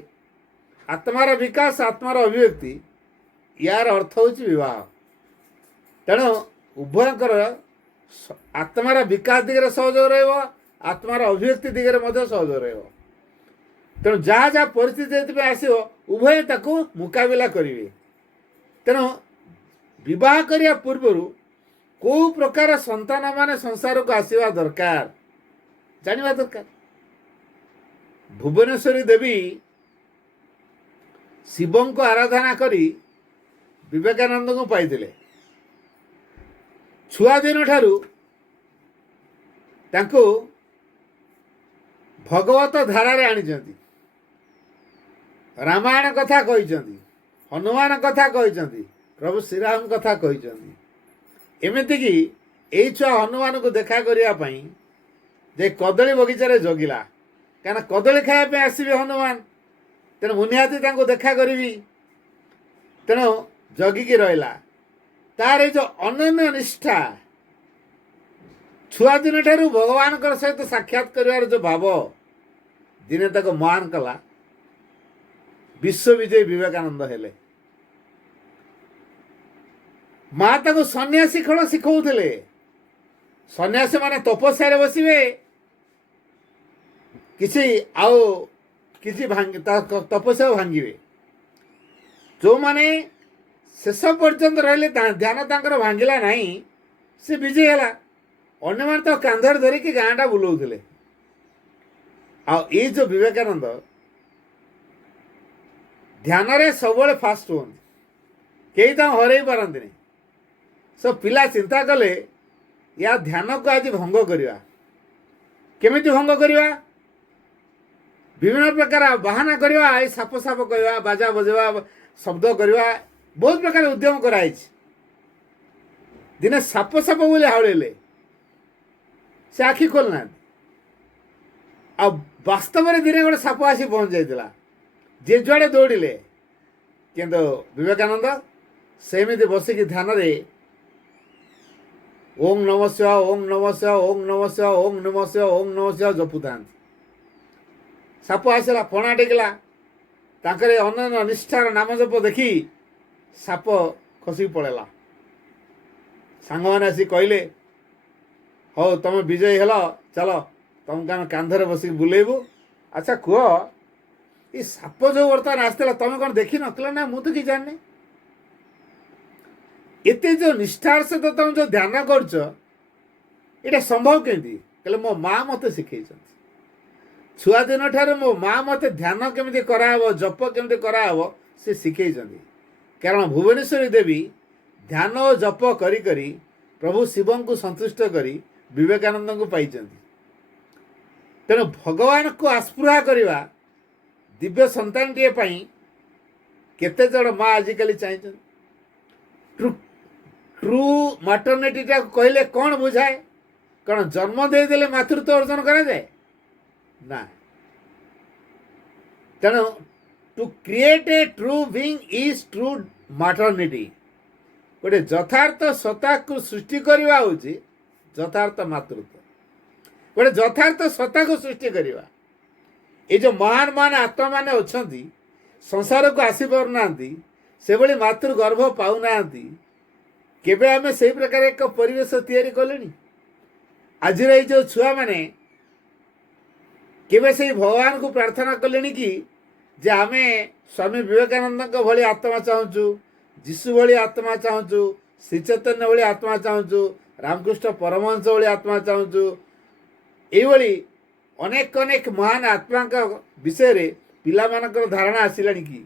ଆତ୍ମାର ବିକାଶ, ଆତ୍ମାର ଅଭିବ୍ୟକ୍ତି, ୟାର ଅର୍ଥ ହେଉଛି ବିବାହ। ତେଣୁ ଉଭୟଙ୍କର ଆତ୍ମାର ବିକାଶ ଦିଗରେ ସହଯୋଗ ରହିବ, ଆତ୍ମାର ଅଭିବ୍ୟକ୍ତି ଦିଗରେ ମଧ୍ୟ ସହଯୋଗ ରହିବ। ତେଣୁ ଯାହା ଯାହା ପରିସ୍ଥିତି ସେଥିପାଇଁ ଆସିବ, ଉଭୟ ତାକୁ ମୁକାବିଲା କରିବେ। ତେଣୁ ବିବାହ କରିବା ପୂର୍ବରୁ କେଉଁ ପ୍ରକାର ସନ୍ତାନ ମାନେ ସଂସାରକୁ ଆସିବା ଦରକାର ଜାଣିବା ଦରକାର। ଭୁବନେଶ୍ୱରୀ ଦେବୀ ଶିବଙ୍କୁ ଆରାଧନା କରି ବିବେକାନନ୍ଦଙ୍କୁ ପାଇଥିଲେ। ଛୁଆଦିନ ଠାରୁ ତାଙ୍କୁ ଭଗବତ ଧାରାରେ ଆଣିଛନ୍ତି। ରାମାୟଣ କଥା କହିଛନ୍ତି, ହନୁମାନ କଥା କହିଛନ୍ତି, ପ୍ରଭୁ ଶ୍ରୀରାମ କଥା କହିଛନ୍ତି। ଏମିତିକି ଏଇ ଛୁଆ ହନୁମାନଙ୍କୁ ଦେଖା କରିବା ପାଇଁ ଯେ କଦଳୀ ବଗିଚାରେ ଜଗିଲା, କାରଣ କଦଳୀ ଖାଇବା ପାଇଁ ଆସିବେ ହନୁମାନ, ତେଣୁ ମୁଁ ନିହାତି ତାଙ୍କୁ ଦେଖା କରିବି। ତେଣୁ ଜଗିକି ରହିଲା। ତାର ଏଇ ଯେଉଁ ଅନନ୍ୟ ନିଷ୍ଠା, ଛୁଆଦିନ ଠାରୁ ଭଗବାନଙ୍କର ସହିତ ସାକ୍ଷାତ କରିବାର ଯେଉଁ ଭାବ ଦିନେ ତାକୁ ମହାନ କଲା। ବିଶ୍ୱବିଜୟୀ ବିବେକାନନ୍ଦ ହେଲେ। ମା ତାକୁ ସନ୍ନ୍ୟାସୀ ଖେଳ ଶିଖଉଥିଲେ। ସନ୍ନ୍ୟାସୀ ମାନେ ତପସ୍ୟାରେ ବସିବେ, କିଛି ତପସ୍ୟା ଭାଙ୍ଗିବେ। ଯେଉଁମାନେ ଶେଷ ପର୍ଯ୍ୟନ୍ତ ରହିଲେ, ଧ୍ୟାନ ତାଙ୍କର ଭାଙ୍ଗିଲା ନାହିଁ, ସେ ବିଜୟୀ ହେଲା। ଅନ୍ୟମାନେ ତ କାନ୍ଧରେ ଧରିକି ଗାଁଟା ବୁଲଉଥିଲେ। ଆଉ ଏଇ ଯେଉଁ ବିବେକାନନ୍ଦ ଧ୍ୟାନରେ ସବୁବେଳେ ଫାଷ୍ଟ ହୁଅନ୍ତି, କେହି ତାଙ୍କୁ ହରେଇ ପାରନ୍ତିନି। ସବୁ ପିଲା ଚିନ୍ତା କଲେ ୟା ଧ୍ୟାନକୁ ଆଜି ଭଙ୍ଗ କରିବା। କେମିତି ଭଙ୍ଗ କରିବା? ବିଭିନ୍ନ ପ୍ରକାର ବାହାନା କରିବା, ଏଇ ସାପ ସାପ କହିବା, ବାଜା ବଜେଇବା, ଶବ୍ଦ କରିବା, ବହୁତ ପ୍ରକାର ଉଦ୍ୟମ କରାହେଇଛି। ଦିନେ ସାପ ସାପ ବୋଲି ହାଉଳିଲେ, ସେ ଆଖି ଖୋଲିନାହାନ୍ତି। ଆଉ ବାସ୍ତବରେ ଦିନେ ଗୋଟେ ସାପ ଆସି ପହଞ୍ଚି ଯାଇଥିଲା, ଯିଏ ଯୁଆଡ଼େ ଦୌଡ଼ିଲେ। କିନ୍ତୁ ବିବେକାନନ୍ଦ ସେମିତି ବସିକି ଧ୍ୟାନରେ ଓಂ ନମଃ ଶିବାୟ, ଓಂ ନମଃ ଶିବାୟ, ଓಂ ନମଃ ଶିବାୟ, ଓಂ ନମଃ ଶିବାୟ, ଓಂ ନମଃ ଶିବାୟ ଜପୁଥାନ୍ତି। ସାପ ଆସିଲା, ପଣା ଟେକିଲା। ତାଙ୍କର ଅନନ୍ୟ ନିଷ୍ଠାର ନାମ ଜପ ଦେଖି ସାପ ଖସିକି ପଳେଇଲା। ସାଙ୍ଗମାନେ ଆସି କହିଲେ, ହଉ ତମେ ବିଜୟୀ ହେଲ, ଚାଲ ତମକୁ ଆମେ କାନ୍ଧରେ ବସିକି ବୁଲେଇବୁ। ଆଚ୍ଛା କୁହ, ଏ ସାପ ଯେଉଁ ବର୍ତ୍ତମାନ ଆସିଥିଲା ତମେ କ'ଣ ଦେଖିନ? କହିଲା ନା, ମୁଁ ତ କିଛି ଜାଣିନି। ଏତେ ଯେଉଁ ନିଷ୍ଠାର ସହିତ ତମେ ଯେଉଁ ଧ୍ୟାନ କରୁଛ, ଏଇଟା ସମ୍ଭବ କେମିତି? କହିଲେ ମୋ ମା ମୋତେ ଶିଖେଇଛନ୍ତି। ଛୁଆଦିନ ଠାରୁ ମୋ ମା ମୋତେ ଧ୍ୟାନ କେମିତି କରାହେବ, ଜପ କେମିତି କରାହେବ ସେ ଶିଖେଇଛନ୍ତି। କାରଣ ଭୁବନେଶ୍ୱରୀ ଦେବୀ ଧ୍ୟାନ ଓ ଜପ କରି କରି ପ୍ରଭୁ ଶିବଙ୍କୁ ସନ୍ତୁଷ୍ଟ କରି ବିବେକାନନ୍ଦଙ୍କୁ ପାଇଛନ୍ତି। ତେଣୁ ଭଗବାନକୁ ଆସ୍ପୃହା କରିବା ଦିବ୍ୟ ସନ୍ତାନଟିଏ ପାଇଁ କେତେ ଜଣ ମା ଆଜିକାଲି ଚାହିଁଛନ୍ତି। ଟ୍ରୁ ମାଟର୍ନିଟିଟାକୁ କହିଲେ କ'ଣ ବୁଝାଏ? କ'ଣ ଜନ୍ମ ଦେଇଦେଲେ ମାତୃତ୍ୱ ଅର୍ଜନ କରାଯାଏ? ନା। ତେଣୁ to create a true being is true maternity. ଗୋଟେ ଯଥାର୍ଥ ସତ୍ତାକୁ ସୃଷ୍ଟି କରିବା ହେଉଛି ଯଥାର୍ଥ ମାତୃତ୍ୱ। ଗୋଟେ ଯଥାର୍ଥ ସତ୍ତାକୁ ସୃଷ୍ଟି କରିବା। ଏ ଯେଉଁ ମହାନ ମହାନ ଆତ୍ମାମାନେ ଅଛନ୍ତି, ସଂସାରକୁ ଆସିପାରୁନାହାନ୍ତି, ସେଭଳି ମାତୃଗର୍ଭ ପାଉନାହାନ୍ତି। କେବେ ଆମେ ସେହି ପ୍ରକାର ଏକ ପରିବେଶ ତିଆରି କଲେଣି? ଆଜିର ଏଇ ଯେଉଁ ଛୁଆମାନେ କେବେ ସେଇ ଭଗବାନଙ୍କୁ ପ୍ରାର୍ଥନା କଲେଣି କି ଯେ ଆମେ ସ୍ୱାମୀ ବିବେକାନନ୍ଦଙ୍କ ଭଳି ଆତ୍ମା ଚାହୁଁଛୁ, ଯୀଶୁ ଭଳି ଆତ୍ମା ଚାହୁଁଛୁ, ଶ୍ରୀଚୈତନ୍ୟ ଭଳି ଆତ୍ମା ଚାହୁଁଛୁ, ରାମକୃଷ୍ଣ ପରମହଂସ ଭଳି ଆତ୍ମା ଚାହୁଁଛୁ? ଏଇଭଳି ଅନେକ ଅନେକ ମହାନ ଆତ୍ମାଙ୍କ ବିଷୟରେ ପିଲାମାନଙ୍କର ଧାରଣା ଆସିଲାଣି କି?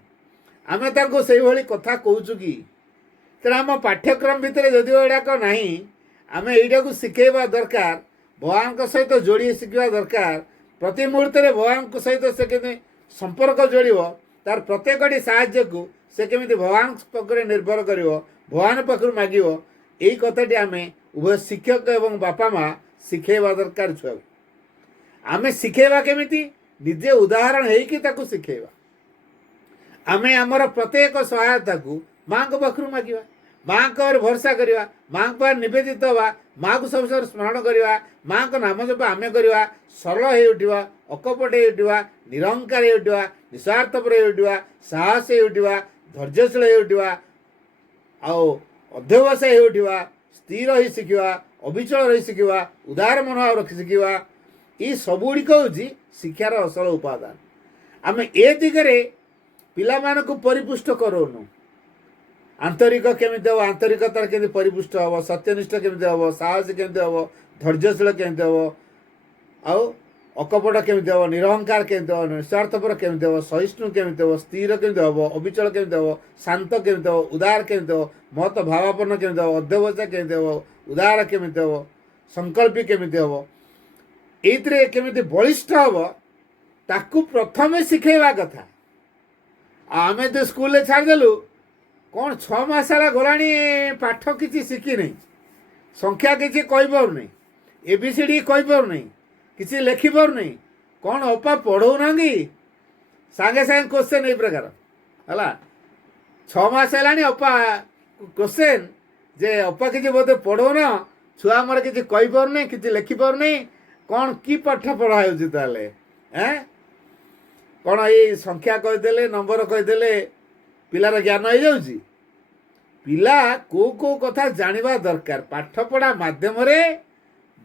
ଆମେ ତାଙ୍କୁ ସେଇଭଳି କଥା କହୁଛୁ କି? ତେଣୁ ଆମ ପାଠ୍ୟକ୍ରମ ଭିତରେ ଯଦିଓ ଏଗୁଡ଼ାକ ନାହିଁ, ଆମେ ଏଇଟାକୁ ଶିଖେଇବା ଦରକାର। ଭଗବାନଙ୍କ ସହିତ ଯୋଡ଼ି ଶିଖିବା ଦରକାର। ପ୍ରତି ମୁହୂର୍ତ୍ତରେ ଭଗବାନଙ୍କ ସହିତ ସେ କେମିତି ସମ୍ପର୍କ ଯୋଡ଼ିବ, ତାର ପ୍ରତ୍ୟେକଟି ସାହାଯ୍ୟକୁ ସେ କେମିତି ଭଗବାନ ପାଖରେ ନିର୍ଭର କରିବ, ଭଗବାନ ପାଖରୁ ମାଗିବ, ଏଇ କଥାଟି ଆମେ ଉଭୟ ଶିକ୍ଷକ ଏବଂ ବାପା ମା ଶିଖେଇବା ଦରକାର ଛୁଆକୁ। ଆମେ ଶିଖେଇବା କେମିତି? ନିଜେ ଉଦାହରଣ ହେଇକି ତାକୁ ଶିଖେଇବା। ଆମେ ଆମର ପ୍ରତ୍ୟେକ ସହାୟତାକୁ ମାଆଙ୍କ ପାଖରୁ ମାଗିବା, ମାଆଙ୍କ ଉପରେ ଭରସା କରିବା, ମାଆଙ୍କ ପାଖରେ ନିବେଦିତ ହେବା, ମାଆକୁ ସବୁ ସମୟରେ ସ୍ମରଣ କରିବା, ମାଆଙ୍କ ନାମ ଜପ ଆମେ କରିବା। ସରଳ ହେଇ ଉଠିବା, ଅକପଟ ହେଇ ଉଠିବା, ନିରହଙ୍କାର ହେଇ ଉଠିବା, ନିଃସ୍ୱାର୍ଥପର ହେଇ ଉଠିବା, ସାହସ ହେଇ ଉଠିବା, ଧୈର୍ଯ୍ୟଶୀଳ ହେଇ ଉଠିବା, ଆଉ ଅଧ୍ୟବସାୟ ହେଇ ଉଠିବା, ସ୍ଥିର ହେଇ ଶିଖିବା, ଅବିଚଳ ରହି ଶିଖିବା, ଉଦାର ମନୋଭାବ ରଖି ଶିଖିବା। ଏଇ ସବୁଗୁଡ଼ିକ ହେଉଛି ଶିକ୍ଷାର ଅସଲ ଉପାଦାନ। ଆମେ ଏ ଦିଗରେ ପିଲାମାନଙ୍କୁ ପରିପୁଷ୍ଟ କରୁନୁ। ଆନ୍ତରିକ କେମିତି ହେବ, ଆନ୍ତରିକତାର କେମିତି ପରିପୁଷ୍ଟ ହେବ, ସତ୍ୟନିଷ୍ଠ କେମିତି ହେବ, ସାହସ କେମିତି ହେବ, ଧୈର୍ଯ୍ୟଶୀଳ କେମିତି ହେବ, ଆଉ ଅକପଟ କେମିତି ହେବ, ନିରହଙ୍କାର କେମିତି ହେବ, ନିଃସ୍ୱାର୍ଥପର କେମିତି ହେବ, ସହିଷ୍ଣୁ କେମିତି ହେବ, ସ୍ଥିର କେମିତି ହେବ, ଅବିଚଳ କେମିତି ହେବ, ଶାନ୍ତ କେମିତି ହେବ, ଉଦାର କେମିତି ହେବ, ମହତ ଭାବାପନ୍ନ କେମିତି ହେବ, ଅଧ୍ୟବସାୟ କେମିତି ହେବ, ଉଦାର କେମିତି ହେବ, ସଂକଳ୍ପୀ କେମିତି ହେବ, ଏଇଥିରେ କେମିତି ବଳିଷ୍ଠ ହେବ, ତାକୁ ପ୍ରଥମେ ଶିଖେଇବା କଥା। ଆମେ ତ ସ୍କୁଲରେ ଛାଡ଼ିଦେଲୁ, କ'ଣ 6 ମାସ ହେଲା ଗଲାଣି, ପାଠ କିଛି ଶିଖିନି, ସଂଖ୍ୟା କିଛି କହିପାରୁନି, ABCD କହିପାରୁନି, କିଛି ଲେଖିପାରୁନି। କ'ଣ ଅପା ପଢ଼ଉନାହାନ୍ତି? ସାଙ୍ଗେ ସାଙ୍ଗେ କୋଶ୍ଚେନ୍ ଏଇ ପ୍ରକାର ହେଲା। 6 ମାସ ହେଲାଣି ଅପା କୋଶ୍ଚେନ୍ ଯେ ଅପା କିଛି ବୋଧେ ପଢ଼ଉନ, ଛୁଆ ଆମର କିଛି କହିପାରୁନି, କିଛି ଲେଖିପାରୁନି, କ'ଣ କି ପାଠ ପଢ଼ା ହେଉଛି ତାହେଲେ? କ'ଣ ଏଇ ସଂଖ୍ୟା କହିଦେଲେ, ନମ୍ବର କହିଦେଲେ ପିଲାର ଜ୍ଞାନ ହେଇଯାଉଛି? ପିଲା କେଉଁ କେଉଁ କଥା ଜାଣିବା ଦରକାର। ପାଠପଢ଼ା ମାଧ୍ୟମରେ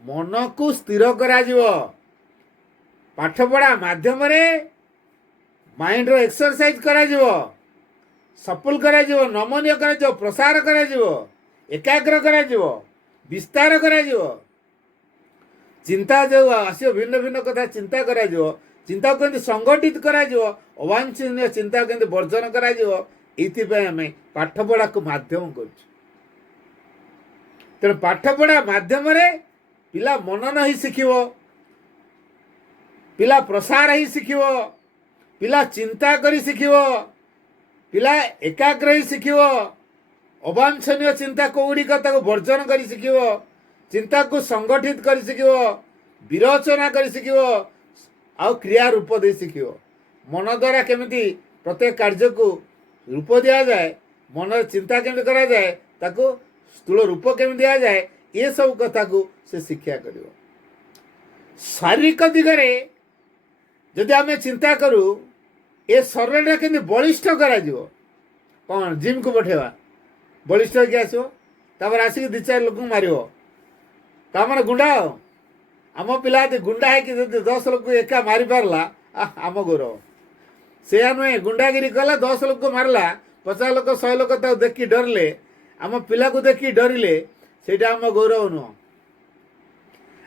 ମନକୁ ସ୍ଥିର କରାଯିବ। ପାଠପଢ଼ା ମାଧ୍ୟମରେ ମାଇଣ୍ଡର ଏକ୍ସରସାଇଜ କରାଯିବ, ସଫଲ କରାଯିବ, ନମନୀୟ କରାଯିବ, ପ୍ରସାର କରାଯିବ, ଏକାଗ୍ର କରାଯିବ। ବିସ୍ତାର କରାଯିବ। ଚିନ୍ତା ଯେଉଁ ଆସିବ ଭିନ୍ନ ଭିନ୍ନ କଥା ଚିନ୍ତା କରାଯିବ, ଚିନ୍ତାକୁ କେମିତି ସଂଗଠିତ କରାଯିବ, ଅବାଞ୍ଛନୀୟ ଚିନ୍ତାକୁ କେମିତି ବର୍ଜନ କରାଯିବ, ଏଇଥିପାଇଁ ଆମେ ପାଠପଢ଼ାକୁ ମାଧ୍ୟମ କରୁଛୁ। ତେଣୁ ପାଠପଢ଼ା ମାଧ୍ୟମରେ ପିଲା ମନନ ହିଁ ଶିଖିବ, ପିଲା ପ୍ରସାର ହିଁ ଶିଖିବ, ପିଲା ଚିନ୍ତା କରି ଶିଖିବ, ପିଲା ଏକାଗ୍ର ହିଁ ଶିଖିବ। ଅବାଞ୍ଛନୀୟ ଚିନ୍ତା କେଉଁଗୁଡ଼ିକ ତାକୁ ବର୍ଜନ କରି ଶିଖିବ, ଚିନ୍ତାକୁ ସଂଗଠିତ କରି ଶିଖିବ, ବିରୋଚନା କରି ଶିଖିବ, ଆଉ କ୍ରିୟା ରୂପ ଦେଇ ଶିଖିବ। ମନ ଦ୍ୱାରା କେମିତି ପ୍ରତ୍ୟେକ କାର୍ଯ୍ୟକୁ ରୂପ ଦିଆଯାଏ, ମନରେ ଚିନ୍ତା କେମିତି କରାଯାଏ, ତାକୁ ସ୍ଥୂଳ ରୂପ କେମିତି ଦିଆଯାଏ, ଏସବୁ କଥାକୁ ସେ ଶିକ୍ଷା କରିବ। ଶାରୀରିକ ଦିଗରେ ଯଦି ଆମେ ଚିନ୍ତା କରୁ ଏ ଶରୀରଟା କେମିତି ବଳିଷ୍ଠ କରାଯିବ, କ'ଣ ଜିମ୍କୁ ପଠାଇବା, ବଳିଷ୍ଠ ହେଇକି ଆସିବ, ତାପରେ ଆସିକି 2-4 ଲୋକଙ୍କୁ ମାରିବ, ତାମାନେ ଗୁଣ୍ଡା। ଆଉ ଆମ ପିଲା ଯଦି ଗୁଣ୍ଡା ହେଇକି ଯଦି 10 ଲୋକକୁ ଏକା ମାରିପାରିଲା ଆମ ଗୌରବ। ସେୟା ନୁହେଁ, ଗୁଣ୍ଡାଗିରି କଲା 10 ଲୋକକୁ ମାରିଲା, 50 ଲୋକ 100 ଲୋକ ତାକୁ ଦେଖି ଡରିଲେ, ଆମ ପିଲାକୁ ଦେଖି ଡରିଲେ, ସେଇଟା ଆମ ଗୌରବ ନୁହଁ।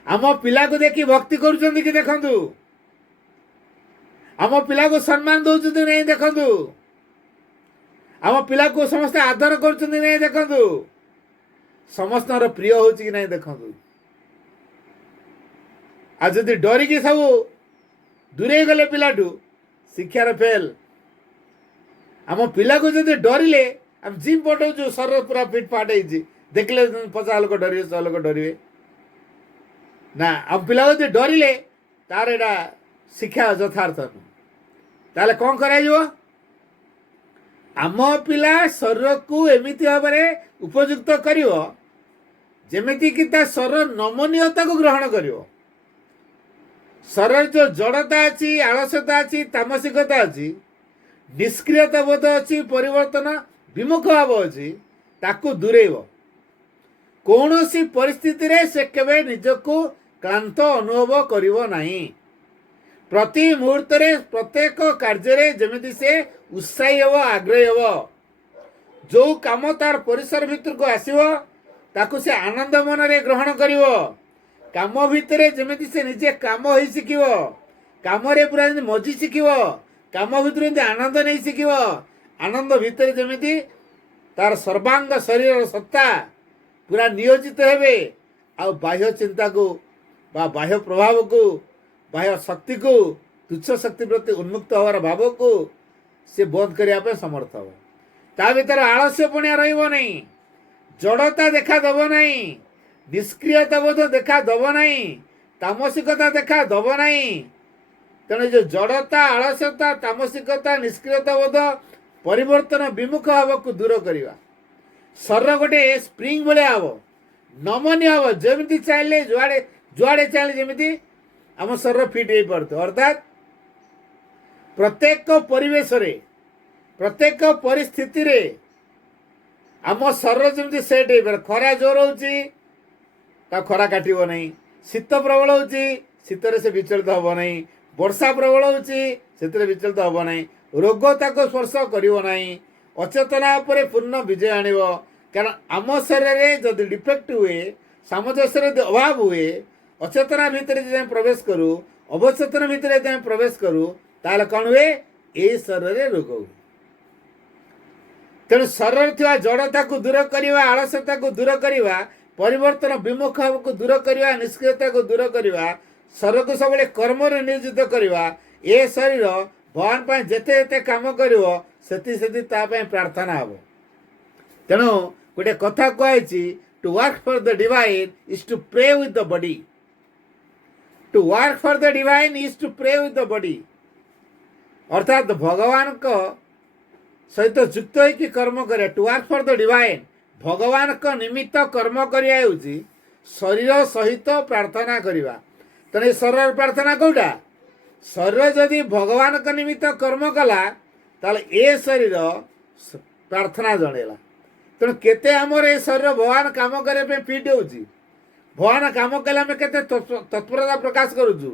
ଆମ ପିଲାକୁ ଦେଖି ଭକ୍ତି କରୁଛନ୍ତି କି ଦେଖନ୍ତୁ, ଆମ ପିଲାକୁ ସମ୍ମାନ ଦେଉଛନ୍ତି ନାହିଁ ଦେଖନ୍ତୁ, ଆମ ପିଲାକୁ ସମସ୍ତେ ଆଦର କରୁଛନ୍ତି ନାହିଁ ଦେଖନ୍ତୁ, ସମସ୍ତଙ୍କର ପ୍ରିୟ ହେଉଛି କି ନାହିଁ ଦେଖନ୍ତୁ। ଆଉ ଯଦି ଡରିକି ସବୁ ଦୂରେଇ ଗଲେ ପିଲାଠୁ, ଶିକ୍ଷାର ଫେଲ୍। ଆମ ପିଲାକୁ ଯଦି ଡରିଲେ, ଆମେ ଜିମ୍ ପଠାଉଛୁ, ଶରୀର ପୁରା ଫିଟ୍ ଫାଟ୍ ହେଇଛି, ଦେଖିଲେ 50 ଲୋକ ଡରିବେ, 100 ଲୋକ ଡରିବେ ନା। ଆମ ପିଲାକୁ ଯଦି ଡରିଲେ, ତାର ଏଇଟା ଶିକ୍ଷା ଯଥାର୍ଥ ନୁହେଁ। ତାହେଲେ କ'ଣ କରାଯିବ? ଆମ ପିଲା ଶରୀରକୁ ଏମିତି ଭାବରେ ଉପଯୁକ୍ତ କରିବ ଯେମିତିକି ତା ଶରୀର ନମନୀୟତାକୁ ଗ୍ରହଣ କରିବ। ଶରୀରରେ ଯେଉଁ ଜଡ଼ତା ଅଛି, ଆଳସ୍ୟତା ଅଛି, ତାମସିକତା ଅଛି, ନିଷ୍କ୍ରିୟତା ବୋଧ ଅଛି, ପରିବର୍ତ୍ତନ ବିମୁଖ ଭାବ ଅଛି, ତାକୁ ଦୂରେଇବ। କୌଣସି ପରିସ୍ଥିତିରେ ସେ କେବେ ନିଜକୁ କ୍ଳାନ୍ତ ଅନୁଭବ କରିବ ନାହିଁ। ପ୍ରତି ମୁହୂର୍ତ୍ତରେ ପ୍ରତ୍ୟେକ କାର୍ଯ୍ୟରେ ଯେମିତି ସେ ଉତ୍ସାହୀ ହେବ, ଆଗ୍ରହୀ ହେବ। ଯେଉଁ କାମ ତାର ପରିସର ଭିତରକୁ ଆସିବ ତାକୁ ସେ ଆନନ୍ଦ ମନରେ ଗ୍ରହଣ କରିବ। କାମ ଭିତରେ ଯେମିତି ସେ ନିଜେ କାମ ହେଇ ଶିଖିବ, କାମରେ ପୁରା ଯେମିତି ମଜି ଶିଖିବ, କାମ ଭିତରେ ଯେମିତି ଆନନ୍ଦ ନେଇ ଶିଖିବ, ଆନନ୍ଦ ଭିତରେ ଯେମିତି ତାର ସର୍ବାଙ୍ଗ ଶରୀରର ସତ୍ତା ପୁରା ନିୟୋଜିତ ହେବେ। ଆଉ ବାହ୍ୟ ଚିନ୍ତାକୁ ବା ବାହ୍ୟ ପ୍ରଭାବକୁ, ବାହ୍ୟ ଶକ୍ତିକୁ, ତୁଚ୍ଛ ଶକ୍ତି ପ୍ରତି ଉନ୍ମୁକ୍ତ ହେବାର ଭାବକୁ ସେ ବନ୍ଦ କରିବା ପାଇଁ ସମର୍ଥ ହେବ। ତା ଭିତରେ ଆଳସ୍ୟପଣିଆ ରହିବ ନାହିଁ, ଜଡ଼ତା ଦେଖା ଦେବ ନାହିଁ, ନିଷ୍କ୍ରିୟତା ବୋଧ ଦେଖା ଦେବ ନାହିଁ, ତାମସିକତା ଦେଖା ଦେବ ନାହିଁ। ତେଣୁ ଯେଉଁ ଜଡ଼ତା, ଆଳସ୍ୟତା, ତାମସିକତା, ନିଷ୍କ୍ରିୟତା ବୋଧ, ପରିବର୍ତ୍ତନ ବିମୁଖ ଭାବକୁ ଦୂର କରିବା। ଶରୀର ଗୋଟେ ସ୍ପ୍ରିଙ୍ଗ ଭଳିଆ ହେବ, ନମନୀୟ ହେବ, ଯେମିତି ଚାହିଁଲେ ଯୁଆଡ଼େ ଯୁଆଡ଼େ ଚାହିଁଲେ ଯେମିତି ଆମ ଶରୀର ଫିଟ୍ ହେଇପାରୁଥିବ। ଅର୍ଥାତ୍ ପ୍ରତ୍ୟେକ ପରିବେଶରେ, ପ୍ରତ୍ୟେକ ପରିସ୍ଥିତିରେ ଆମ ଶରୀର ଯେମିତି ସେଟ୍ ହେଇପାରେ। ଖରା ଜୋର ହେଉଛି, ତାକୁ ଖରା କାଟିବ ନାହିଁ। ଶୀତ ପ୍ରବଳ ହେଉଛି, ଶୀତରେ ସେ ବିଚଳିତ ହେବ ନାହିଁ। ବର୍ଷା ପ୍ରବଳ ହେଉଛି, ସେଥିରେ ବିଚଳିତ ହେବ ନାହିଁ। ରୋଗ ତାକୁ ସ୍ପର୍ଶ କରିବ ନାହିଁ। ଅଚେତନା ଉପରେ ପୂର୍ଣ୍ଣ ବିଜୟ ଆଣିବ। କାରଣ ଆମ ଶରୀରରେ ଯଦି ଡିଫେକ୍ଟ ହୁଏ, ସାମଞ୍ଜସ୍ୟର ଯଦି ଅଭାବ ହୁଏ, ଅଚେତନା ଭିତରେ ଯଦି ଆମେ ପ୍ରବେଶ କରୁ, ଅବଚେତନ ଭିତରେ ଯଦି ଆମେ ପ୍ରବେଶ କରୁ, ତାହେଲେ କ'ଣ ହୁଏ? ଏଇ ଶରୀରରେ ରୋଗ ହୁଏ। ତେଣୁ ଶରୀରରେ ଥିବା ଜଡ଼ତାକୁ ଦୂର କରିବା, ଆଳସ୍ୟତାକୁ ଦୂର କରିବା, ପରିବର୍ତ୍ତନ ବିମୁଖ ଭାବକୁ ଦୂର କରିବା, ନିଷ୍କ୍ରିୟତାକୁ ଦୂର କରିବା, ଶରୀରକୁ ସବୁବେଳେ କର୍ମରେ ନିୟୋଜିତ କରିବା। ଏ ଶରୀର ଭଗବାନ ପାଇଁ ଯେତେ ଯେତେ କାମ କରିବ, ସେତି ତା ପାଇଁ ପ୍ରାର୍ଥନା ହେବ। ତେଣୁ ଗୋଟେ କଥା କୁହାଯାଇଛି, to work for the divine is to pray with the body. To work for the divine is to pray with the body. ଅର୍ଥାତ୍ ଭଗବାନଙ୍କ ସହିତ ଯୁକ୍ତ ହୋଇକି କର୍ମ କରିବା। To work for the divine, ଭଗବାନଙ୍କ ନିମିତ୍ତ କର୍ମ କରିବା ହେଉଛି ଶରୀର ସହିତ ପ୍ରାର୍ଥନା କରିବା। ତେଣୁ ଏ ଶରୀରର ପ୍ରାର୍ଥନା କେଉଁଟା? ଶରୀର ଯଦି ଭଗବାନଙ୍କ ନିମିତ୍ତ କର୍ମ କଲା, ତାହେଲେ ଏ ଶରୀର ପ୍ରାର୍ଥନା ଜଣେଇଲା। ତେଣୁ କେତେ ଆମର ଏ ଶରୀର ଭଗବାନ କାମ କରିବା ପାଇଁ ଫିଟ୍ ହେଉଛି। ଭଗବାନ କାମ କଲେ ଆମେ କେତେ ତତ୍ପରତା ପ୍ରକାଶ କରୁଛୁ।